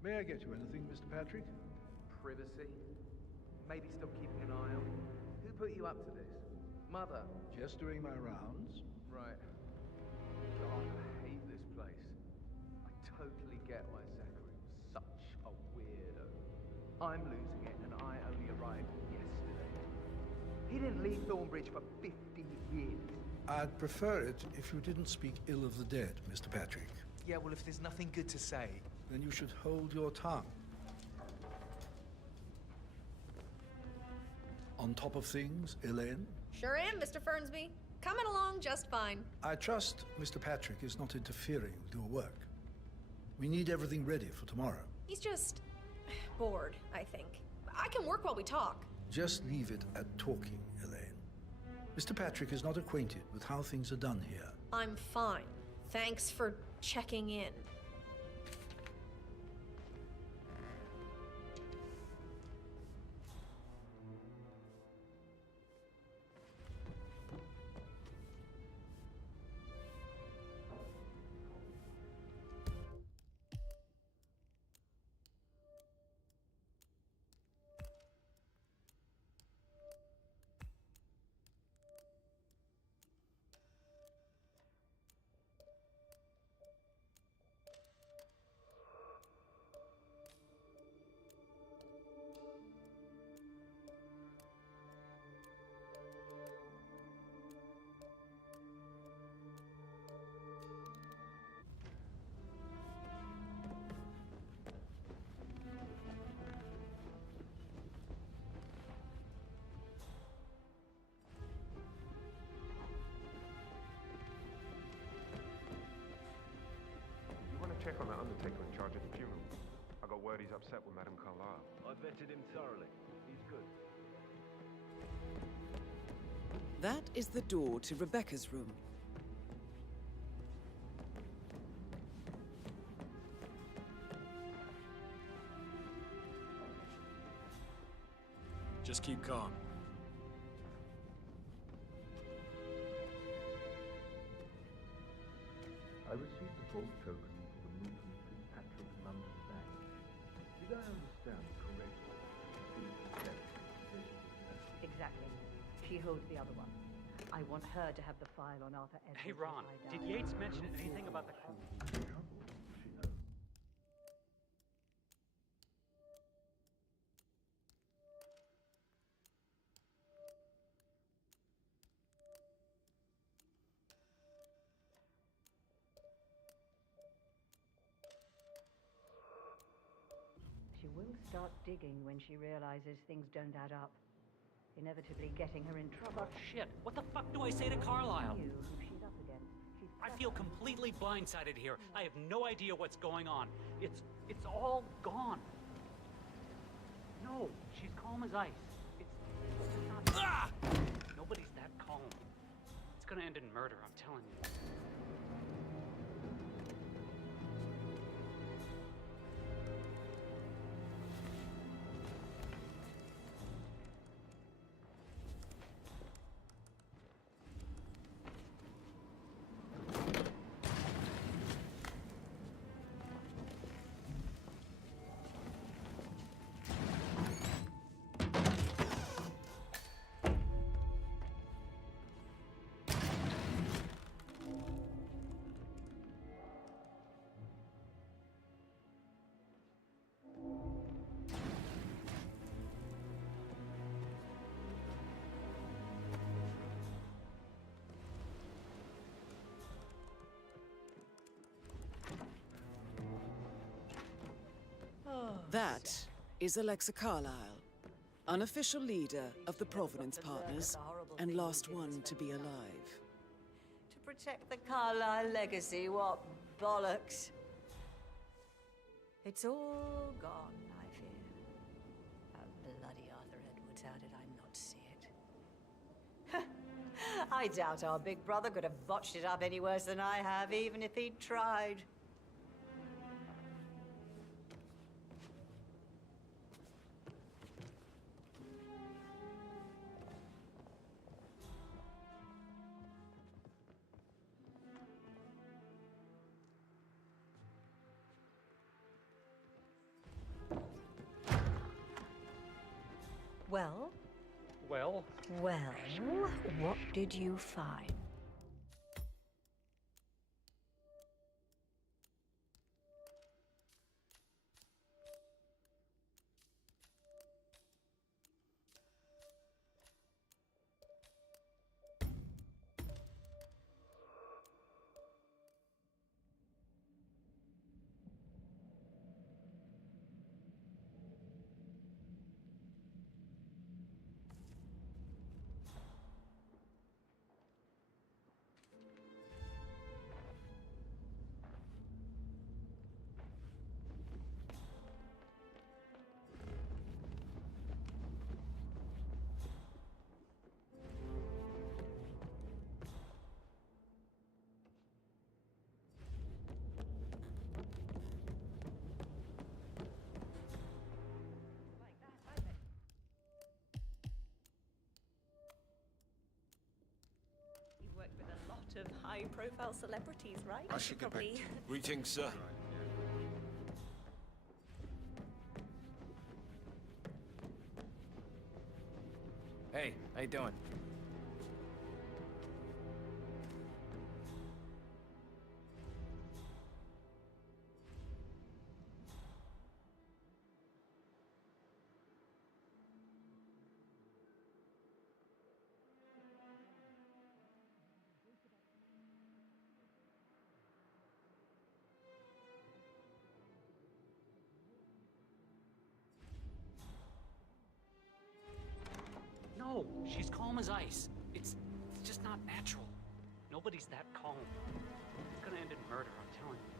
May I get you anything, Mr. Patrick? Privacy? Maybe stop keeping an eye on me? Who put you up to this? Mother? Just doing my rounds. Right. God, I hate this place. I totally get why Zachary was such a weirdo. I'm losing it, and I only arrived yesterday. He didn't leave Thornbridge for 50 years. I'd prefer it if you didn't speak ill of the dead, Mr. Patrick. Yeah, well, if there's nothing good to say... Then you should hold your tongue. On top of things, Elaine? Sure am, Mr. Fernsby. Coming along just fine. I trust Mr. Patrick is not interfering with your work. We need everything ready for tomorrow. He's just bored, I think. I can work while we talk. Just leave it at talking, Elaine. Mr. Patrick is not acquainted with how things are done here. I'm fine. Thanks for checking in. from that undertaker in charge of the funeral. I got word he's upset with Madame Carlyle. I vetted him thoroughly. He's good. That is the door to Rebecca's room. Just keep calm. I received a vault token for the movement from Patrick London Bank. Did I understand correctly? Exactly. She holds the other one. I want her to have the file on Arthur Edwards. Hey, Ron, did Yates mention anything about the... She will start digging when she realizes things don't add up. Inevitably getting her in trouble. Oh, shit. What the fuck do I say to Carlyle? You, who she's up against. She's I feel completely blindsided here. I have no idea what's going on. It's all gone. No, she's calm as ice. It's just not... Ah! Nobody's that calm. It's gonna end in murder, I'm telling you. That is Alexa Carlyle, unofficial leader of the Provenance Partners, and last one to be alive. To protect the Carlyle legacy, what bollocks. It's all gone, I fear. How bloody Arthur Edwards, how did I not see it? I doubt our big brother could have botched it up any worse than I have, even if he'd tried. Well? Well? Well, what did you find? Of high-profile celebrities, right? I should get back. Probably. Greetings, sir. Hey, how you doing? No, she's calm as ice. It's just not natural. Nobody's that calm. It's gonna end in murder, I'm telling you.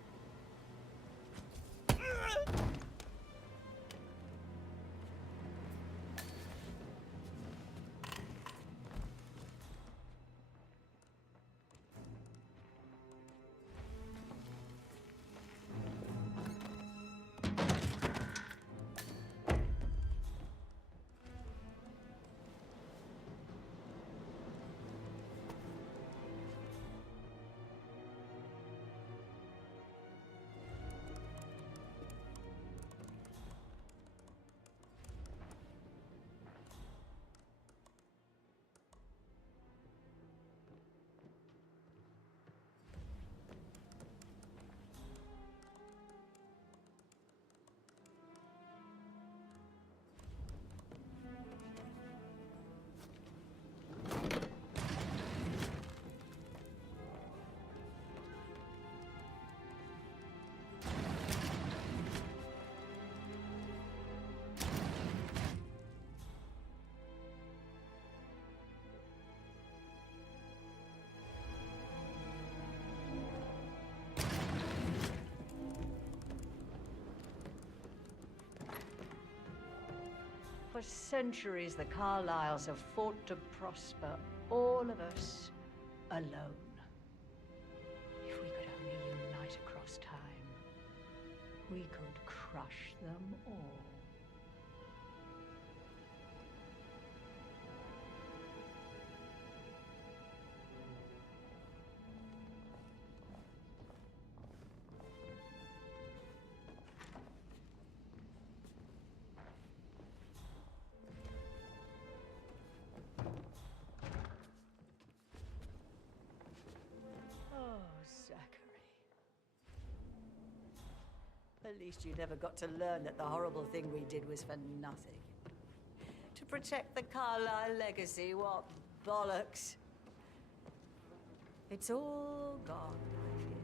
For centuries, the Carlyles have fought to prosper, all of us alone. If we could only unite across time, we could crush them all. At least you never got to learn that the horrible thing we did was for nothing. To protect the Carlyle legacy, what bollocks. It's all gone, I fear.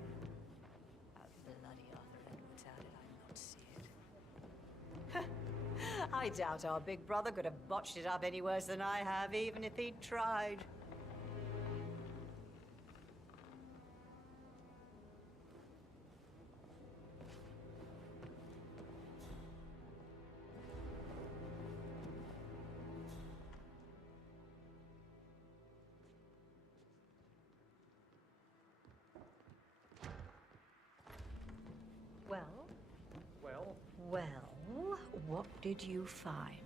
That bloody Arthur Edwards, how did I not see it? I doubt our big brother could have botched it up any worse than I have, even if he'd tried. Well, what did you find?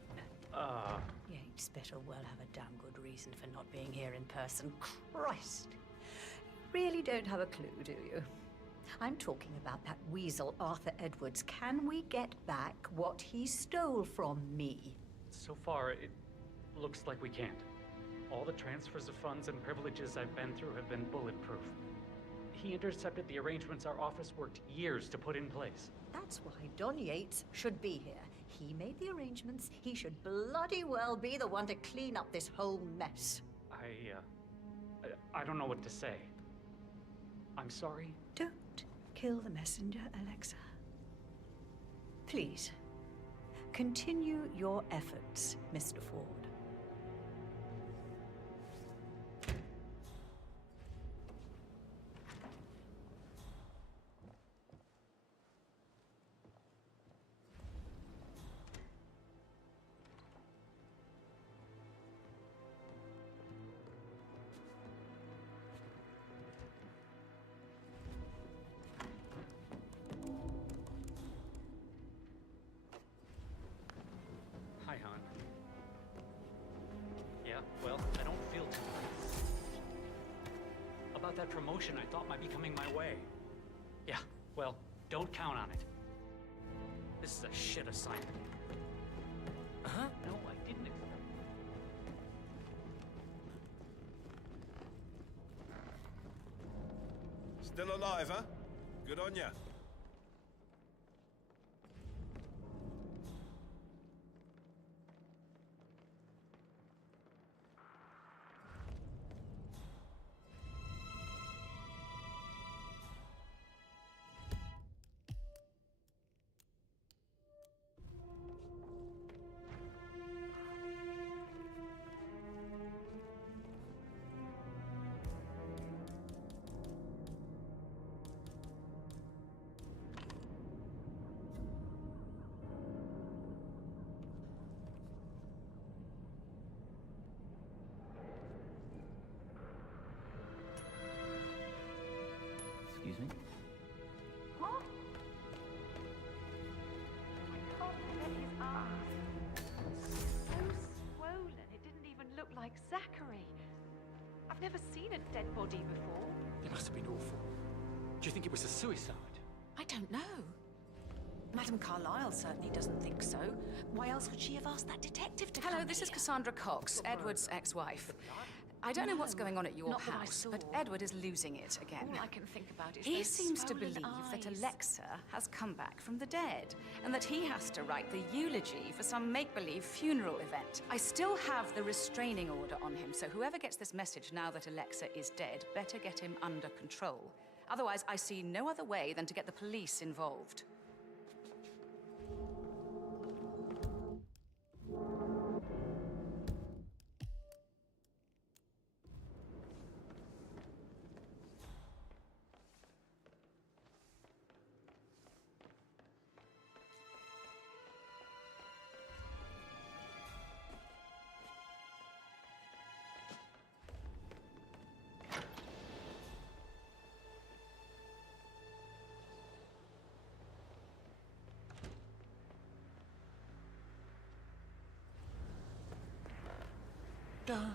Yates better well have a damn good reason for not being here in person. Christ! You really don't have a clue, do you? I'm talking about that weasel, Arthur Edwards. Can we get back what he stole from me? So far, it looks like we can't. All the transfers of funds and privileges I've been through have been bulletproof. He intercepted the arrangements our office worked years to put in place. That's why Don Yates should be here. He made the arrangements. He should bloody well be the one to clean up this whole mess. I don't know what to say. I'm sorry. Don't kill the messenger, Alexa. Please, continue your efforts, Mr. Ford. Hi, hon. Yeah, well, I don't feel too good. About that promotion I thought might be coming my way. Yeah, well, don't count on it. This is a shit assignment. Huh? No, I didn't expect it. Still alive, huh? Good on ya. I've never seen a dead body before. It must have been awful. Do you think it was a suicide? I don't know. Madame Carlyle certainly doesn't think so. Why else would she have asked that detective to Hello, come this is here? Cassandra Cox, Edward's ex-wife. I don't know what's going on at your not that I house, saw. but Edward is losing it again. All I can think about is He those seems to swollen believe that eyes. Alexa has come back from the dead, and that he has to write the eulogy for some make-believe funeral event. I still have the restraining order on him, so whoever gets this message now that Alexa is dead better get him under control. Otherwise, I see no other way than to get the police involved. Done.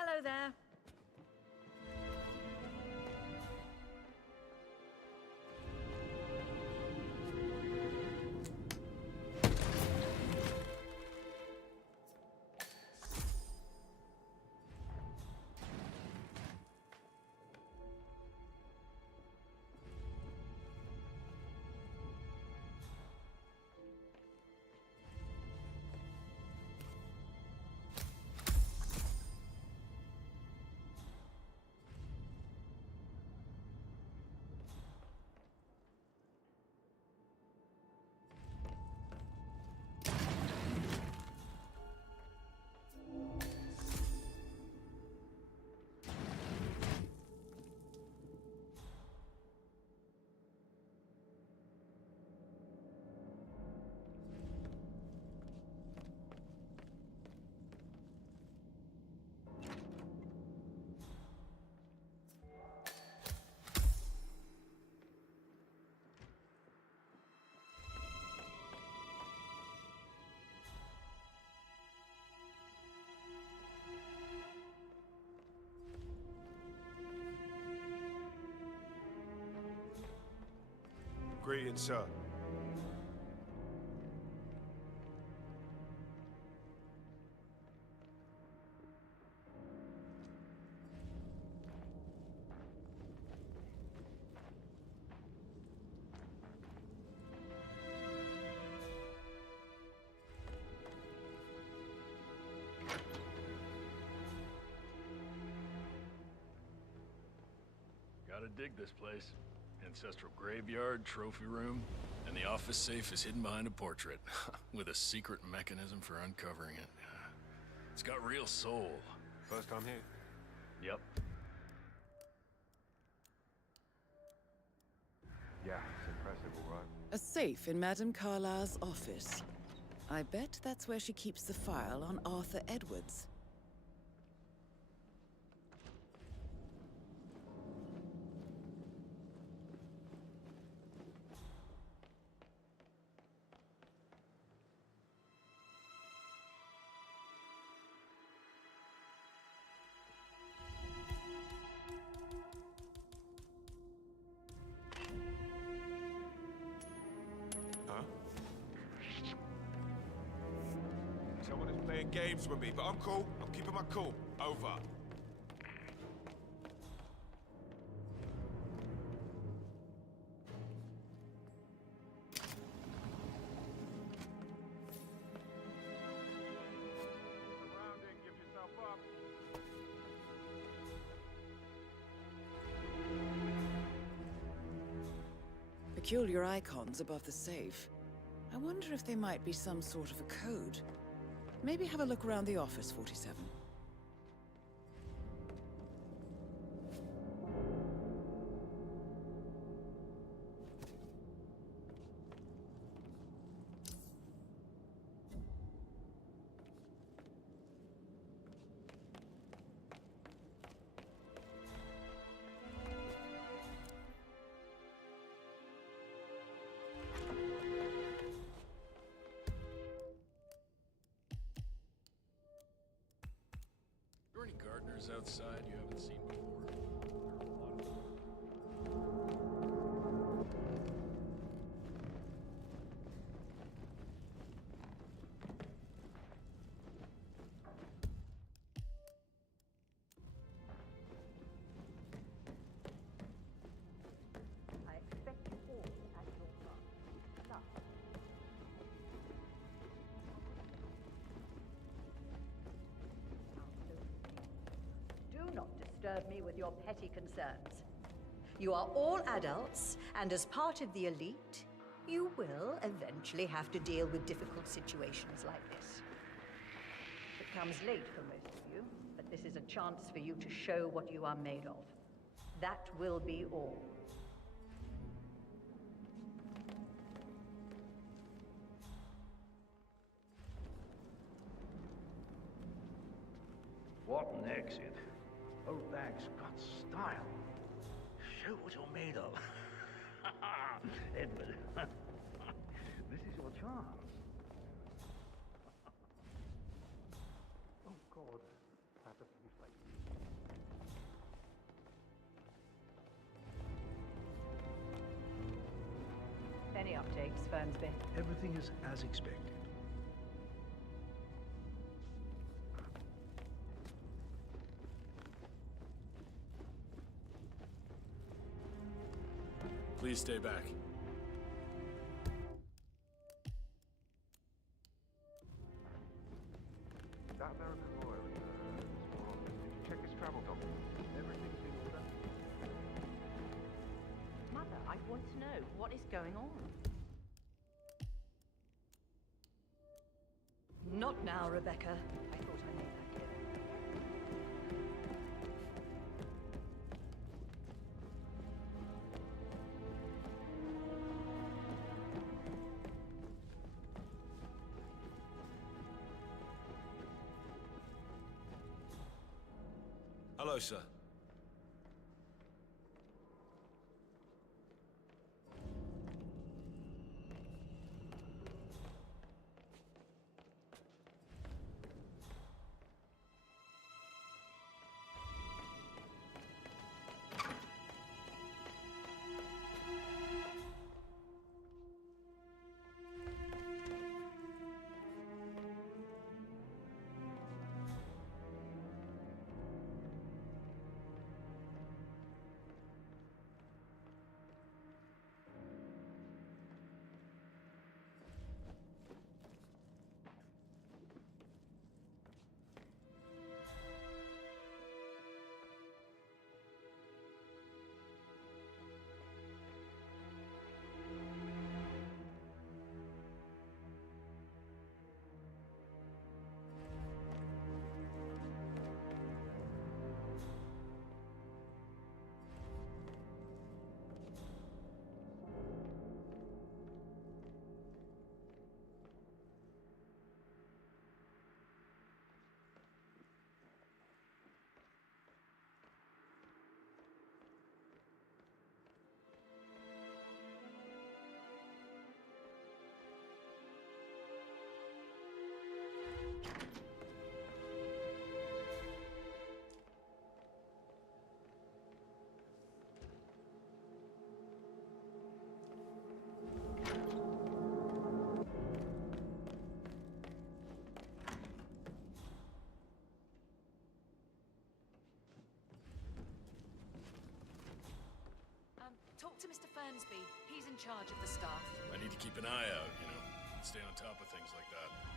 Hello there. Greetings, sir. Gotta dig this place. Ancestral graveyard, trophy room, and the office safe is hidden behind a portrait, with a secret mechanism for uncovering it. It's got real soul. First time here? Yep. Yeah, it's impressive, all right. A safe in Madame Carlyle's office. I bet that's where she keeps the file on Arthur Edwards. playing games with me, but I'm cool. I'm keeping my cool. Over. Surrounding, give yourself up. Peculiar icons above the safe. I wonder if they might be some sort of a code. Maybe have a look around the office, 47. Are there any gardeners outside you haven't seen before? I expect you all at your time. Now, do not disturb me with your petty concerns. You are all adults, and as part of the elite, you will eventually have to deal with difficult situations like this. It comes late for most of you, but this is a chance for you to show what you are made of. That will be all. What an exit. Old bag's got style. Show what you're made of. Edward, this is your chance. Oh, God. That's a police light. Any updates, Fernsby? Everything is as expected. Please stay back. That American lawyer in the small office, did you check his travel documents? Everything's in order? Mother, I want to know what is going on. Not now, Rebecca. I thought I made that clear. Hello, sir. Bernsby. He's in charge of the staff. I need to keep an eye out, you know, and stay on top of things like that.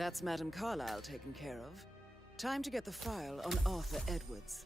That's Madame Carlyle taken care of. Time to get the file on Arthur Edwards.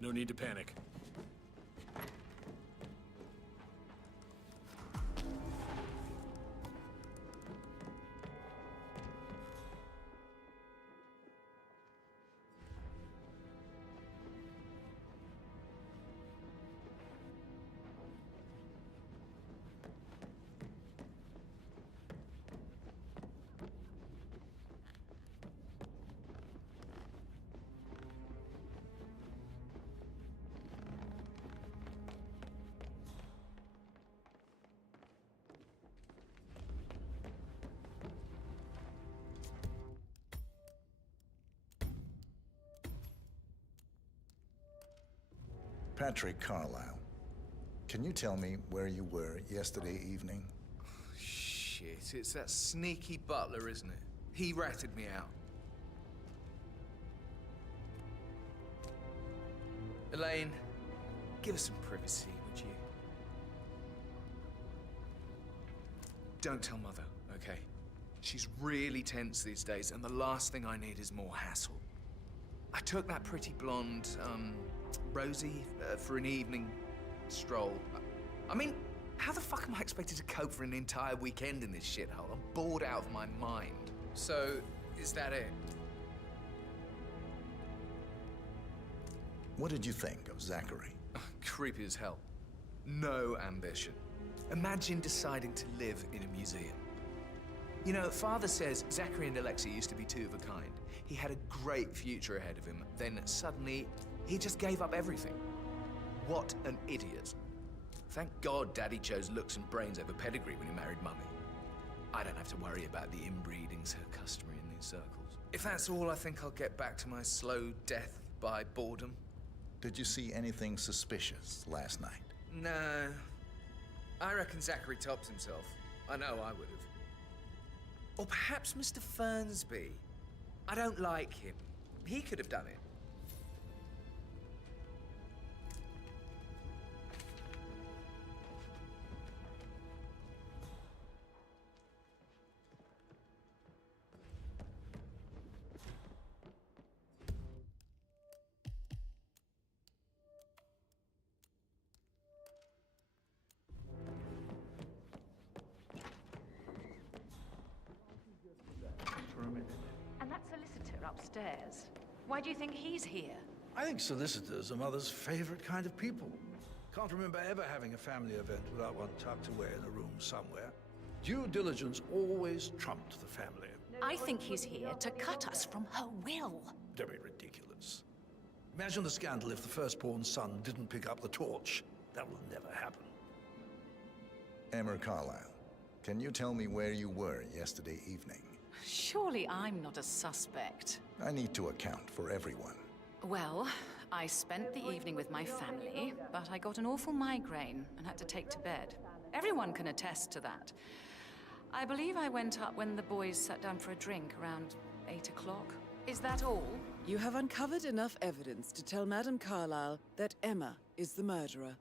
No need to panic. Patrick Carlisle, can you tell me where you were yesterday evening? Shit, it's that sneaky butler, isn't it? He ratted me out. Elaine, give us some privacy, would you? Don't tell Mother, okay? She's really tense these days, and the last thing I need is more hassle. I took that pretty blonde, Rosie, for an evening stroll. I mean, how the fuck am I expected to cope for an entire weekend in this shithole? I'm bored out of my mind. So, is that it? What did you think of Zachary? Creepy as hell. No ambition. Imagine deciding to live in a museum. You know, Father says Zachary and Alexa used to be two of a kind. He had a great future ahead of him, then suddenly, he just gave up everything. What an idiot. Thank God Daddy chose looks and brains over pedigree when he married Mummy. I don't have to worry about the inbreeding so customary in these circles. If that's all, I think I'll get back to my slow death by boredom. Did you see anything suspicious last night? No. I reckon Zachary tops himself. I know I would have. Or perhaps Mr. Fernsby. I don't like him. He could have done it. And that solicitor upstairs, why do you think he's here? I think solicitors are Mother's favorite kind of people. Can't remember ever having a family event without one tucked away in a room somewhere. Due diligence always trumped the family. I think he's here to cut us from her will. Very ridiculous. Imagine the scandal if the firstborn son didn't pick up the torch. That will never happen. Emmer Carlisle, can you tell me where you were yesterday evening? Surely I'm not a suspect. I need to account for everyone. Well, I spent the evening with my family, but I got an awful migraine and had to take to bed. Everyone can attest to that. I believe I went up when the boys sat down for a drink around 8 o'clock. Is that all? You have uncovered enough evidence to tell Madame Carlisle that Emma is the murderer.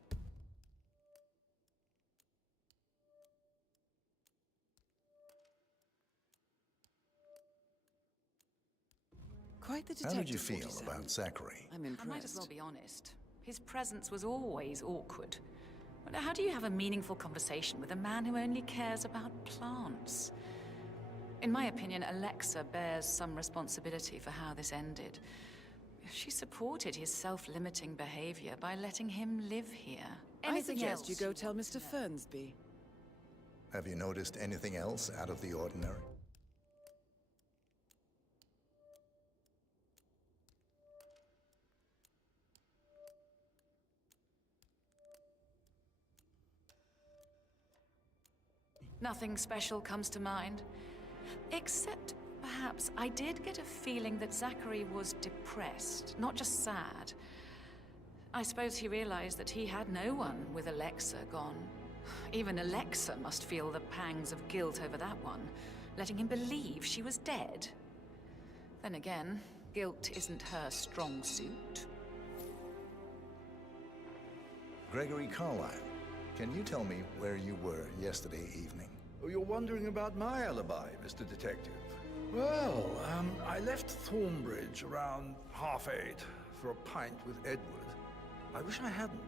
Quite the detective. How did you feel 47. about Zachary? I'm impressed. I might as well be honest. His presence was always awkward. But how do you have a meaningful conversation with a man who only cares about plants? In my opinion, Alexa bears some responsibility for how this ended. She supported his self-limiting behavior by letting him live here. I suggest you go tell Mr. Fernsby. Have you noticed anything else out of the ordinary? Nothing special comes to mind. Except, perhaps, I did get a feeling that Zachary was depressed, not just sad. I suppose he realized that he had no one with Alexa gone. Even Alexa must feel the pangs of guilt over that one, letting him believe she was dead. Then again, guilt isn't her strong suit. Gregory Carlisle, can you tell me where you were yesterday evening? Oh, you're wondering about my alibi, Mr. Detective. Well, I left Thornbridge around 8:30 for a pint with Edward. I wish I hadn't.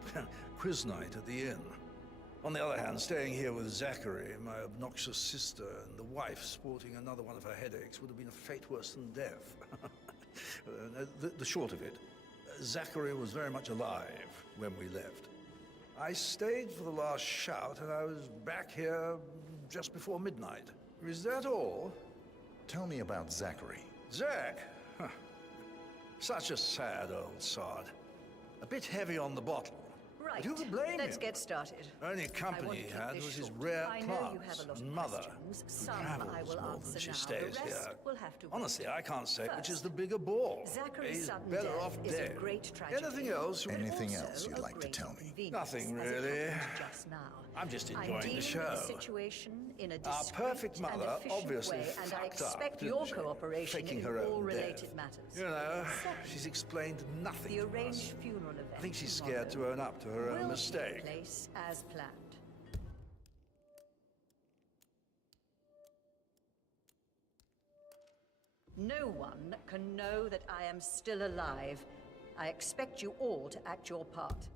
Quiz night at the inn. On the other hand, staying here with Zachary, my obnoxious sister, and the wife sporting another one of her headaches would have been a fate worse than death. The short of it, Zachary was very much alive when we left. I stayed for the last shout, and I was back here just before midnight. Is that all? Tell me about Zachary. Zach? Huh. Such a sad old sod. A bit heavy on the bottle. Right. But who could blame Let's him? get started. Only I company want he to keep had this was his short. rare I know you have plants a lot of and mother, questions. who Some I travels will more answer than she now. stays The rest here. will have to wait. Honestly, I can't say which is First, the bigger ball. Zachary's He's sudden better death off is a dead. great tragedy. Anything else? Anything Also else you'd a like to great tell me? inconvenience, Nothing as it really. happened just now. I'm just I'm enjoying dealing the with show. the situation in a Our discreet perfect and mother efficient obviously way, and I fucked up, expect didn't your she? cooperation Faking in her all own related death. matters. You know, Second, she's explained nothing the to us. arranged funeral event I think she's tomorrow scared to own up to her own will mistake. take place as planned. No one can know that I am still alive. I expect you all to act your part.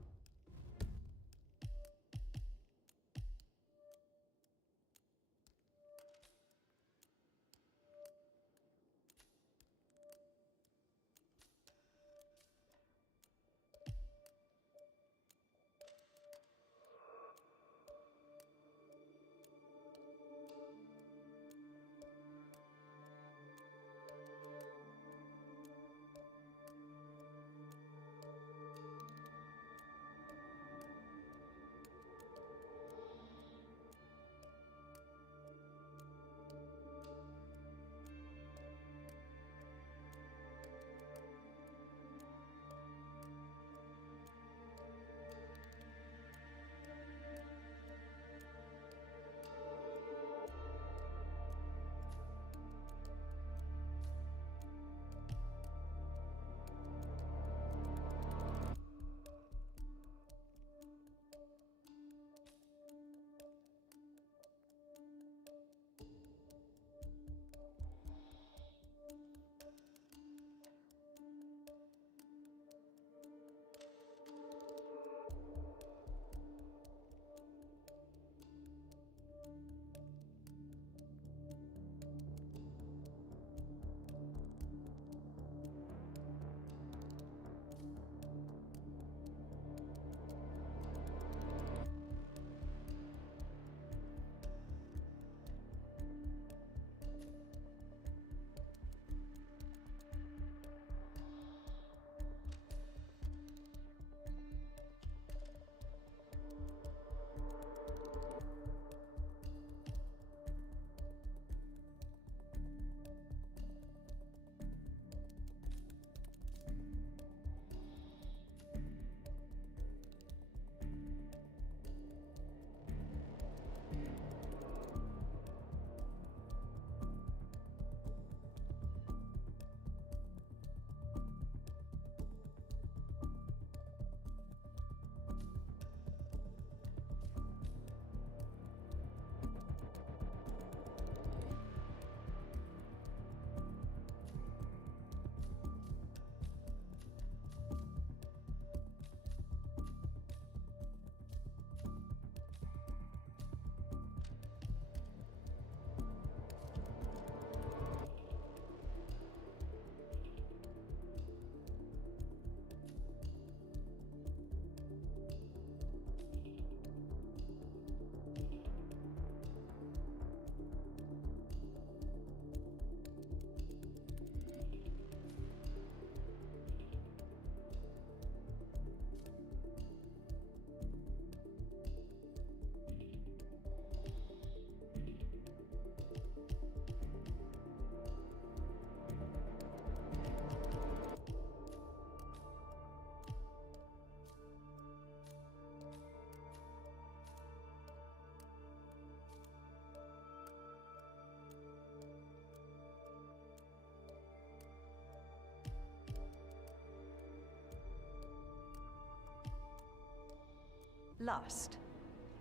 Last,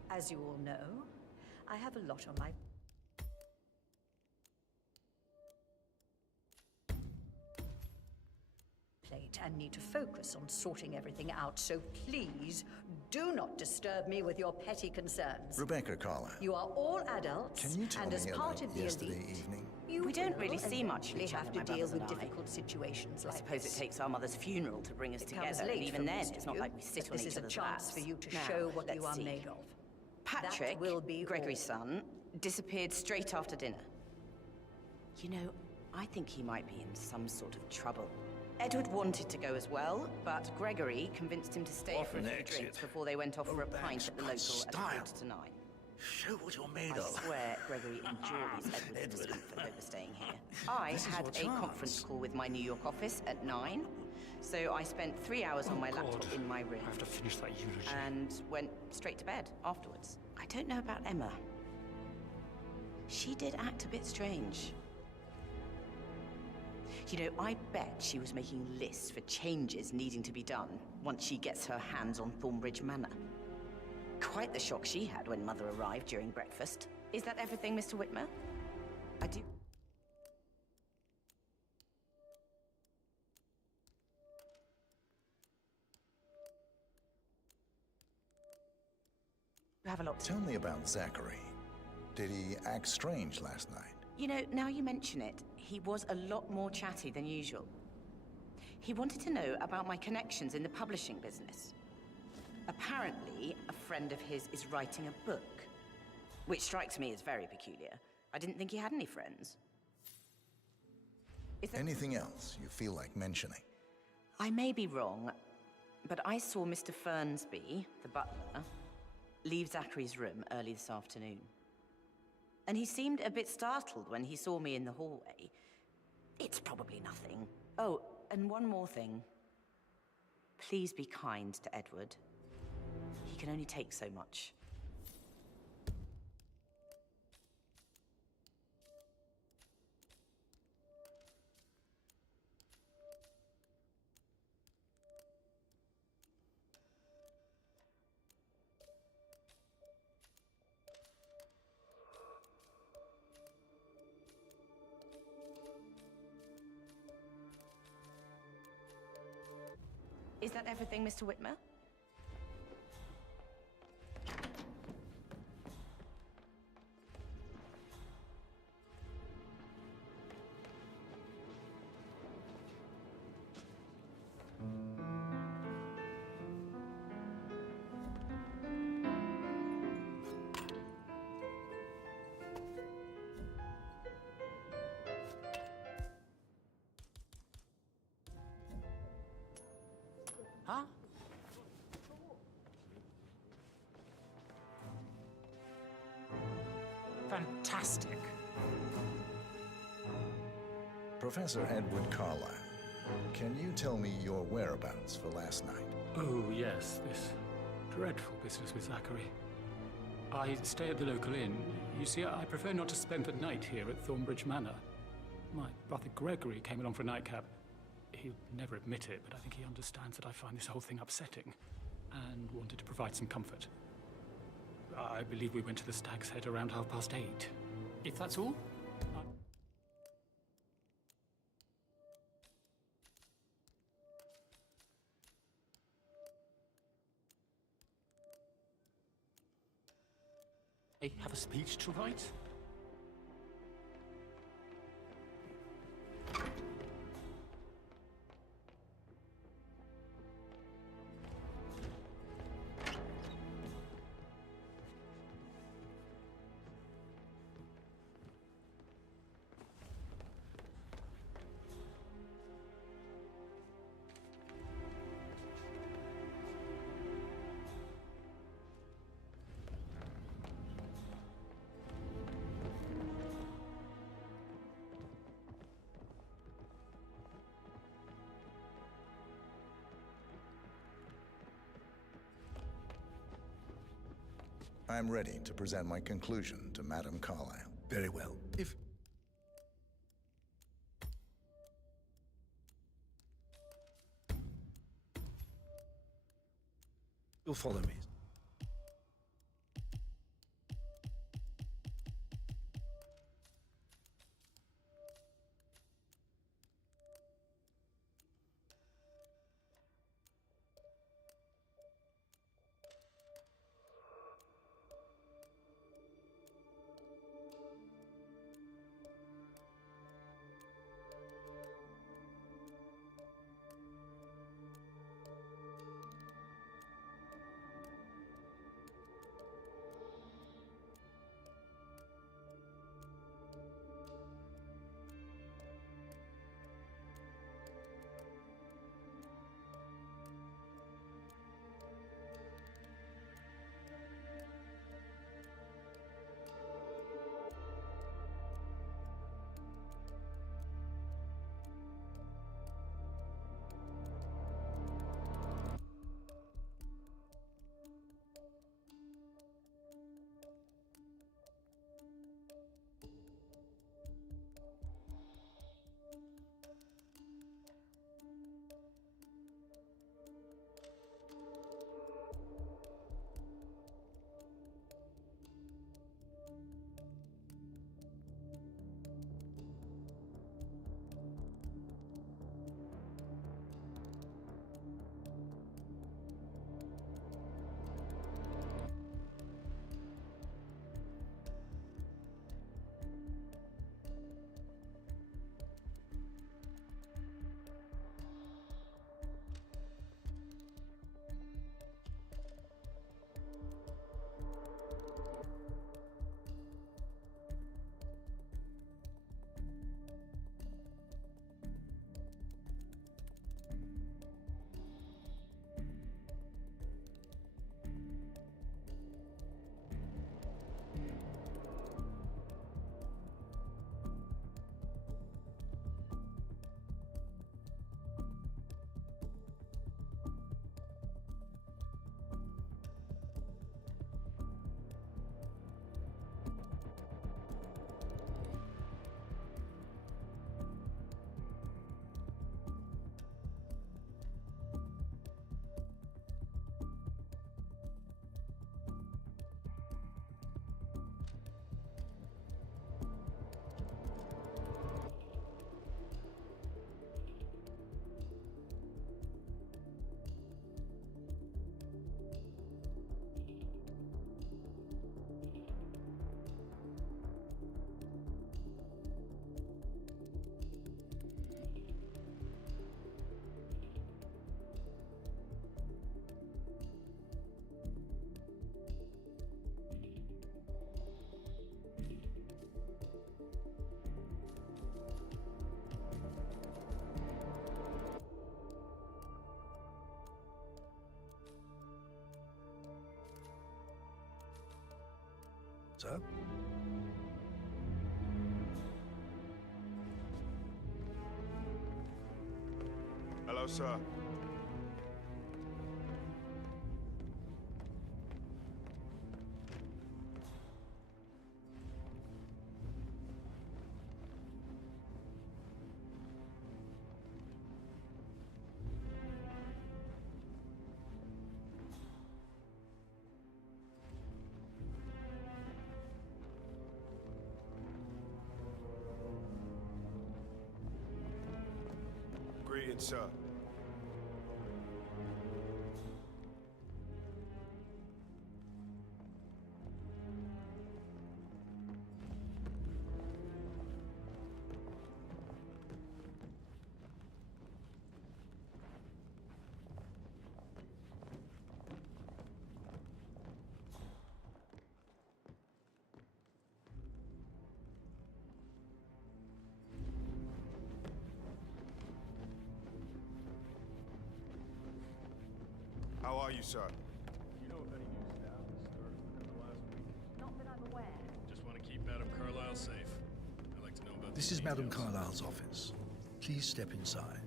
as you all know, I have a lot on my plate, and need to focus on sorting everything out, so please do not disturb me with your petty concerns. Rebecca Carlyle. You are all adults, Can you tell and as me part about of the yesterday elite, evening? you We don't will really see much of eventually each have other, to my deal brothers with and I. difficult situations I like suppose this. it takes our mother's funeral to bring us It together, comes and late even for then, most it's of not you, like we sit but on this each is a other's chance laps. for you to Now, show what let's you are see. made of. Patrick, That will be Gregory's all. son, disappeared straight after dinner. You know, I think he might be in some sort of trouble. Edward wanted to go as well, but Gregory convinced him to stay What for a an few exit. drinks before they went off for a pint at the local at style. 9:15. Show what you're made I of. swear Gregory enjoys Edward's discomfort over staying here. I This is had your a chance. conference call with my New York office at 9, so I spent 3 hours on my laptop in my room. I have to finish that eulogy. And went straight to bed afterwards. I don't know about Emma. She did act a bit strange. You know, I bet she was making lists for changes needing to be done once she gets her hands on Thornbridge Manor. Quite the shock she had when Mother arrived during breakfast. Is that everything, Mr. Whitmer? I do... You have a lot to... Tell me about Zachary. Did he act strange last night? You know, now you mention it, he was a lot more chatty than usual. He wanted to know about my connections in the publishing business. Apparently, a friend of his is writing a book, which strikes me as very peculiar. I didn't think he had any friends. Is there... Anything else you feel like mentioning? I may be wrong, but I saw Mr. Fernsby, the butler, leave Zachary's room early this afternoon. And he seemed a bit startled when he saw me in the hallway. It's probably nothing. Oh, and one more thing. Please be kind to Edward. He can only take so much. Is that everything, Mr. Whitmer? Huh? Fantastic. Professor Edward Carlyle, can you tell me your whereabouts for last night? Oh, yes, this dreadful business with Zachary. I stay at the local inn. You see, I prefer not to spend the night here at Thornbridge Manor. My brother Gregory came along for a nightcap. He'll never admit it, but I think he understands that I find this whole thing upsetting and wanted to provide some comfort. I believe we went to the Stag's Head around 8:30. If that's all? I have a speech to write? I'm ready to present my conclusion to Madame Carlyle. Very well. If... You'll follow me. Sir? Hello, sir. Greetings, sir. How are you, sir? You know if any new staff has started within the last week? Not that I'm aware. Just want to keep Madam Carlyle safe. I'd like to know about This the is Madam details. Carlyle's office. Please step inside.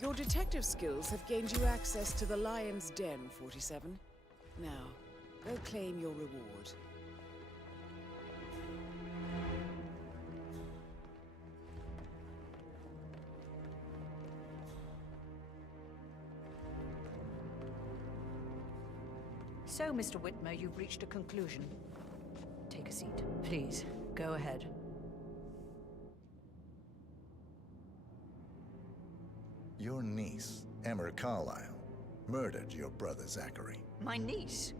Your detective skills have gained you access to the Lion's Den, 47. Now, go claim your reward. So, Mr. Whitmer, you've reached a conclusion. Take a seat. Please, go ahead. Your niece, Emma Carlyle, murdered your brother Zachary. My niece?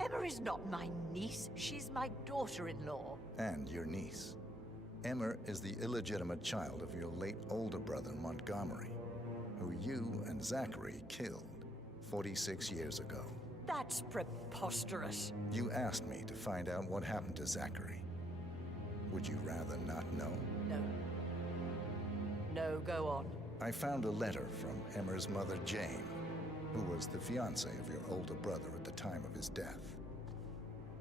Emma is not my niece. She's my daughter-in-law. And your niece. Emma is the illegitimate child of your late older brother Montgomery, who you and Zachary killed 46 years ago. That's preposterous. You asked me to find out what happened to Zachary. Would you rather not know? No. No, go on. I found a letter from Emma's mother, Jane, who was the fiancée of your older brother at the time of his death.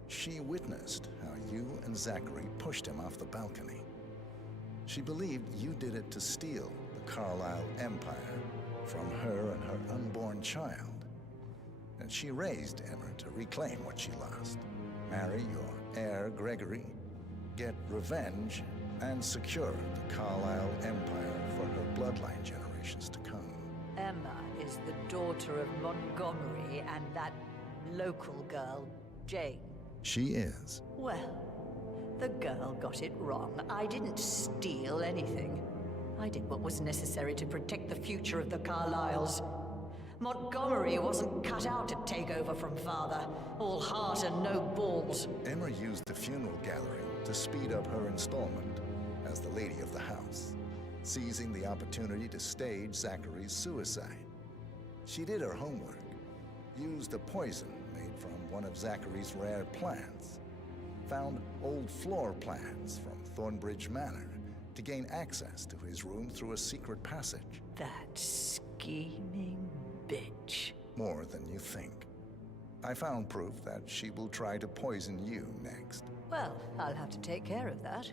She witnessed how you and Zachary pushed him off the balcony. She believed you did it to steal the Carlyle empire from her and her unborn child. And she raised Emma to reclaim what she lost. Marry your heir, Gregory, get revenge, and secure the Carlyle empire for her bloodline generations to come. Emma is the daughter of Montgomery and that local girl, Jane. She is. Well, the girl got it wrong. I didn't steal anything. I did what was necessary to protect the future of the Carlyles. Montgomery wasn't cut out to take over from father. All heart and no balls. Emma used the funeral gathering to speed up her installment as the lady of the house, seizing the opportunity to stage Zachary's suicide. She did her homework, used a poison made from one of Zachary's rare plants, found old floor plans from Thornbridge Manor to gain access to his room through a secret passage. That scheming bitch. More than you think. I found proof that she will try to poison you next. Well, I'll have to take care of that.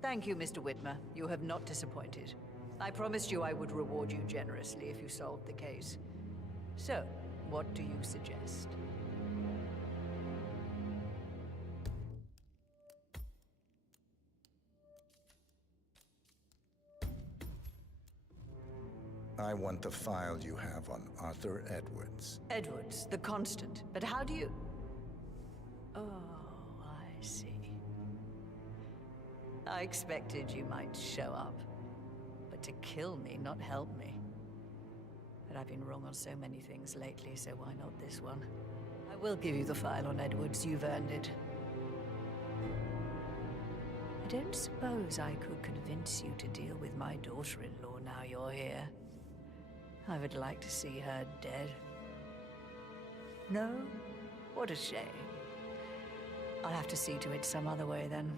Thank you, Mr. Whitmer. You have not disappointed. I promised you I would reward you generously if you solved the case. So, what do you suggest? I want the file you have on Arthur Edwards. Edwards, the Constant. But how do you... Oh, I see. I expected you might show up. But to kill me, not help me. But I've been wrong on so many things lately, so why not this one? I We'll give you the file on Edwards. You've earned it. I don't suppose I could convince you to deal with my daughter-in-law now you're here. I would like to see her dead. No? What a shame. I'll have to see to it some other way then.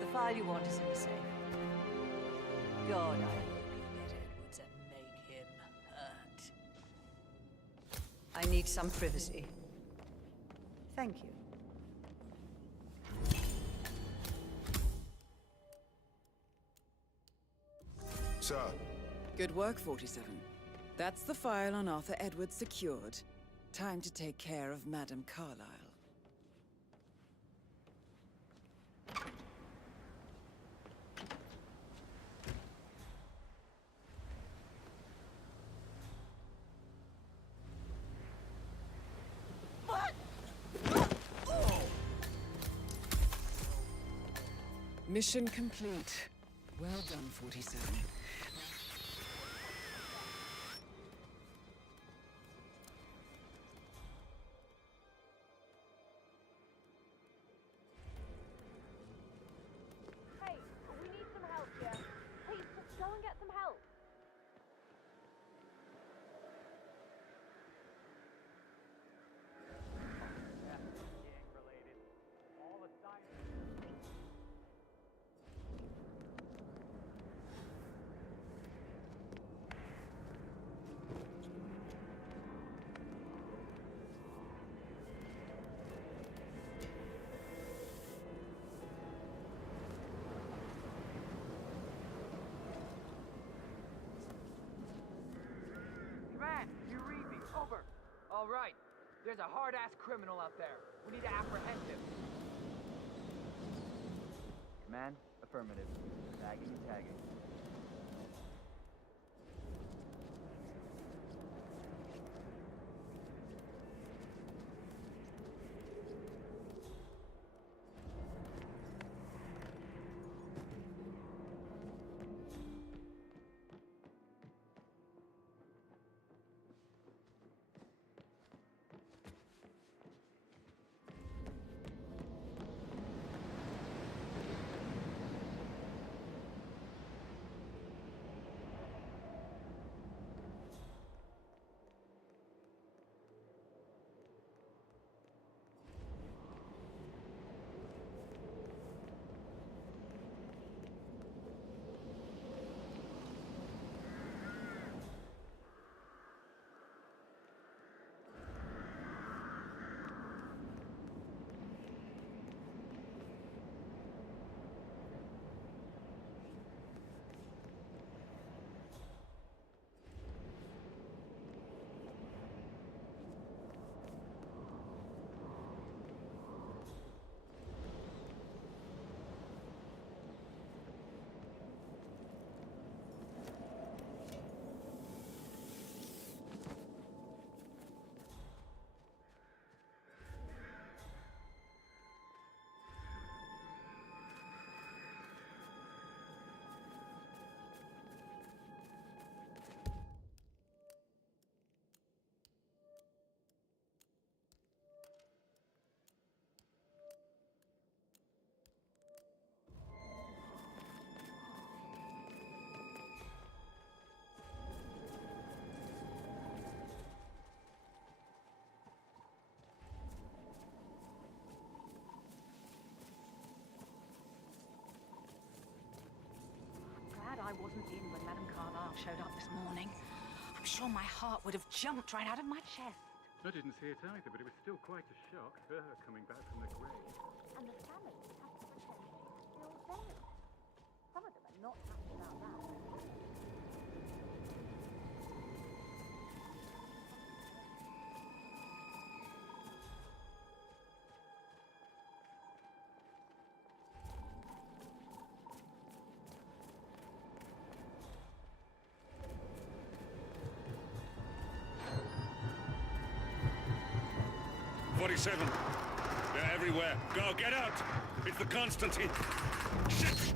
The file you want is in the safe. God, I hope you get Edwards and make him hurt. I need some privacy. Thank you. Sir. Good work, 47. That's the file on Arthur Edwards secured. Time to take care of Madame Carlyle. Mission complete. Well done, 47. Hey, we need some help here. Please, just go and get some help. Gang-related. All the signs. Man, you read me. Over. All right. There's a hard-ass criminal out there. We need to apprehend him. Command, affirmative. Tagging and tagging. I wasn't in when Madame Carlyle showed up this morning. I'm sure my heart would have jumped right out of my chest. I didn't see it either, but it was still quite a shock, her coming back from the grave. And the family have to pretend she's still dead. Some of them are not happy about that. There everywhere. Go, get out! It's the Constantine. Shit!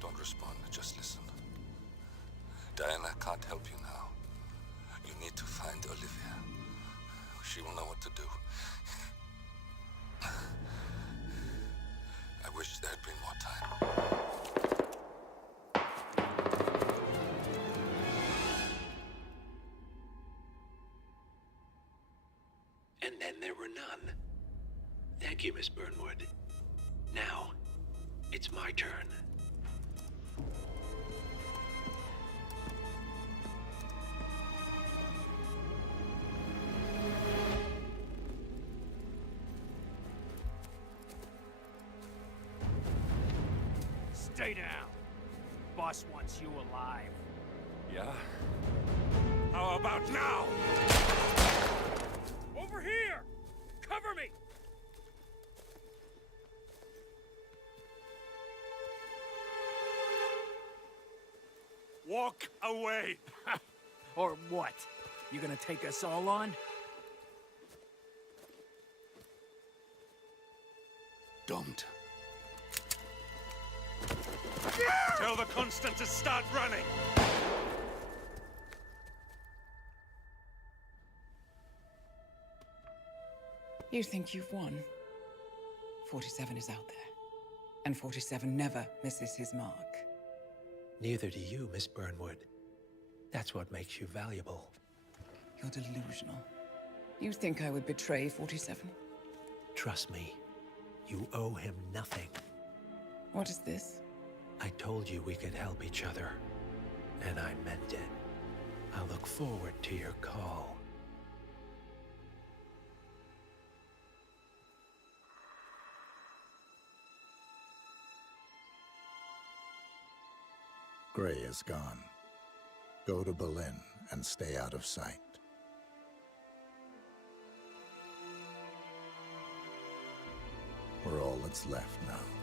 Don't respond, just listen. Diana can't help you now. You need to find Olivia. She will know what to do. I wish there had been more time. And then there were none. Thank you, Miss Burnwood. Now, it's my turn. Stay down. Boss wants you alive. Yeah? How about now? Over here! Cover me! Walk away! Or what? You gonna take us all on? Don't. Tell the Constant to start running! You think you've won? 47 is out there. And 47 never misses his mark. Neither do you, Miss Burnwood. That's what makes you valuable. You're delusional. You think I would betray 47? Trust me, you owe him nothing. What is this? I told you we could help each other, and I meant it. I look forward to your call. Gray is gone. Go to Berlin and stay out of sight. We're all that's left now.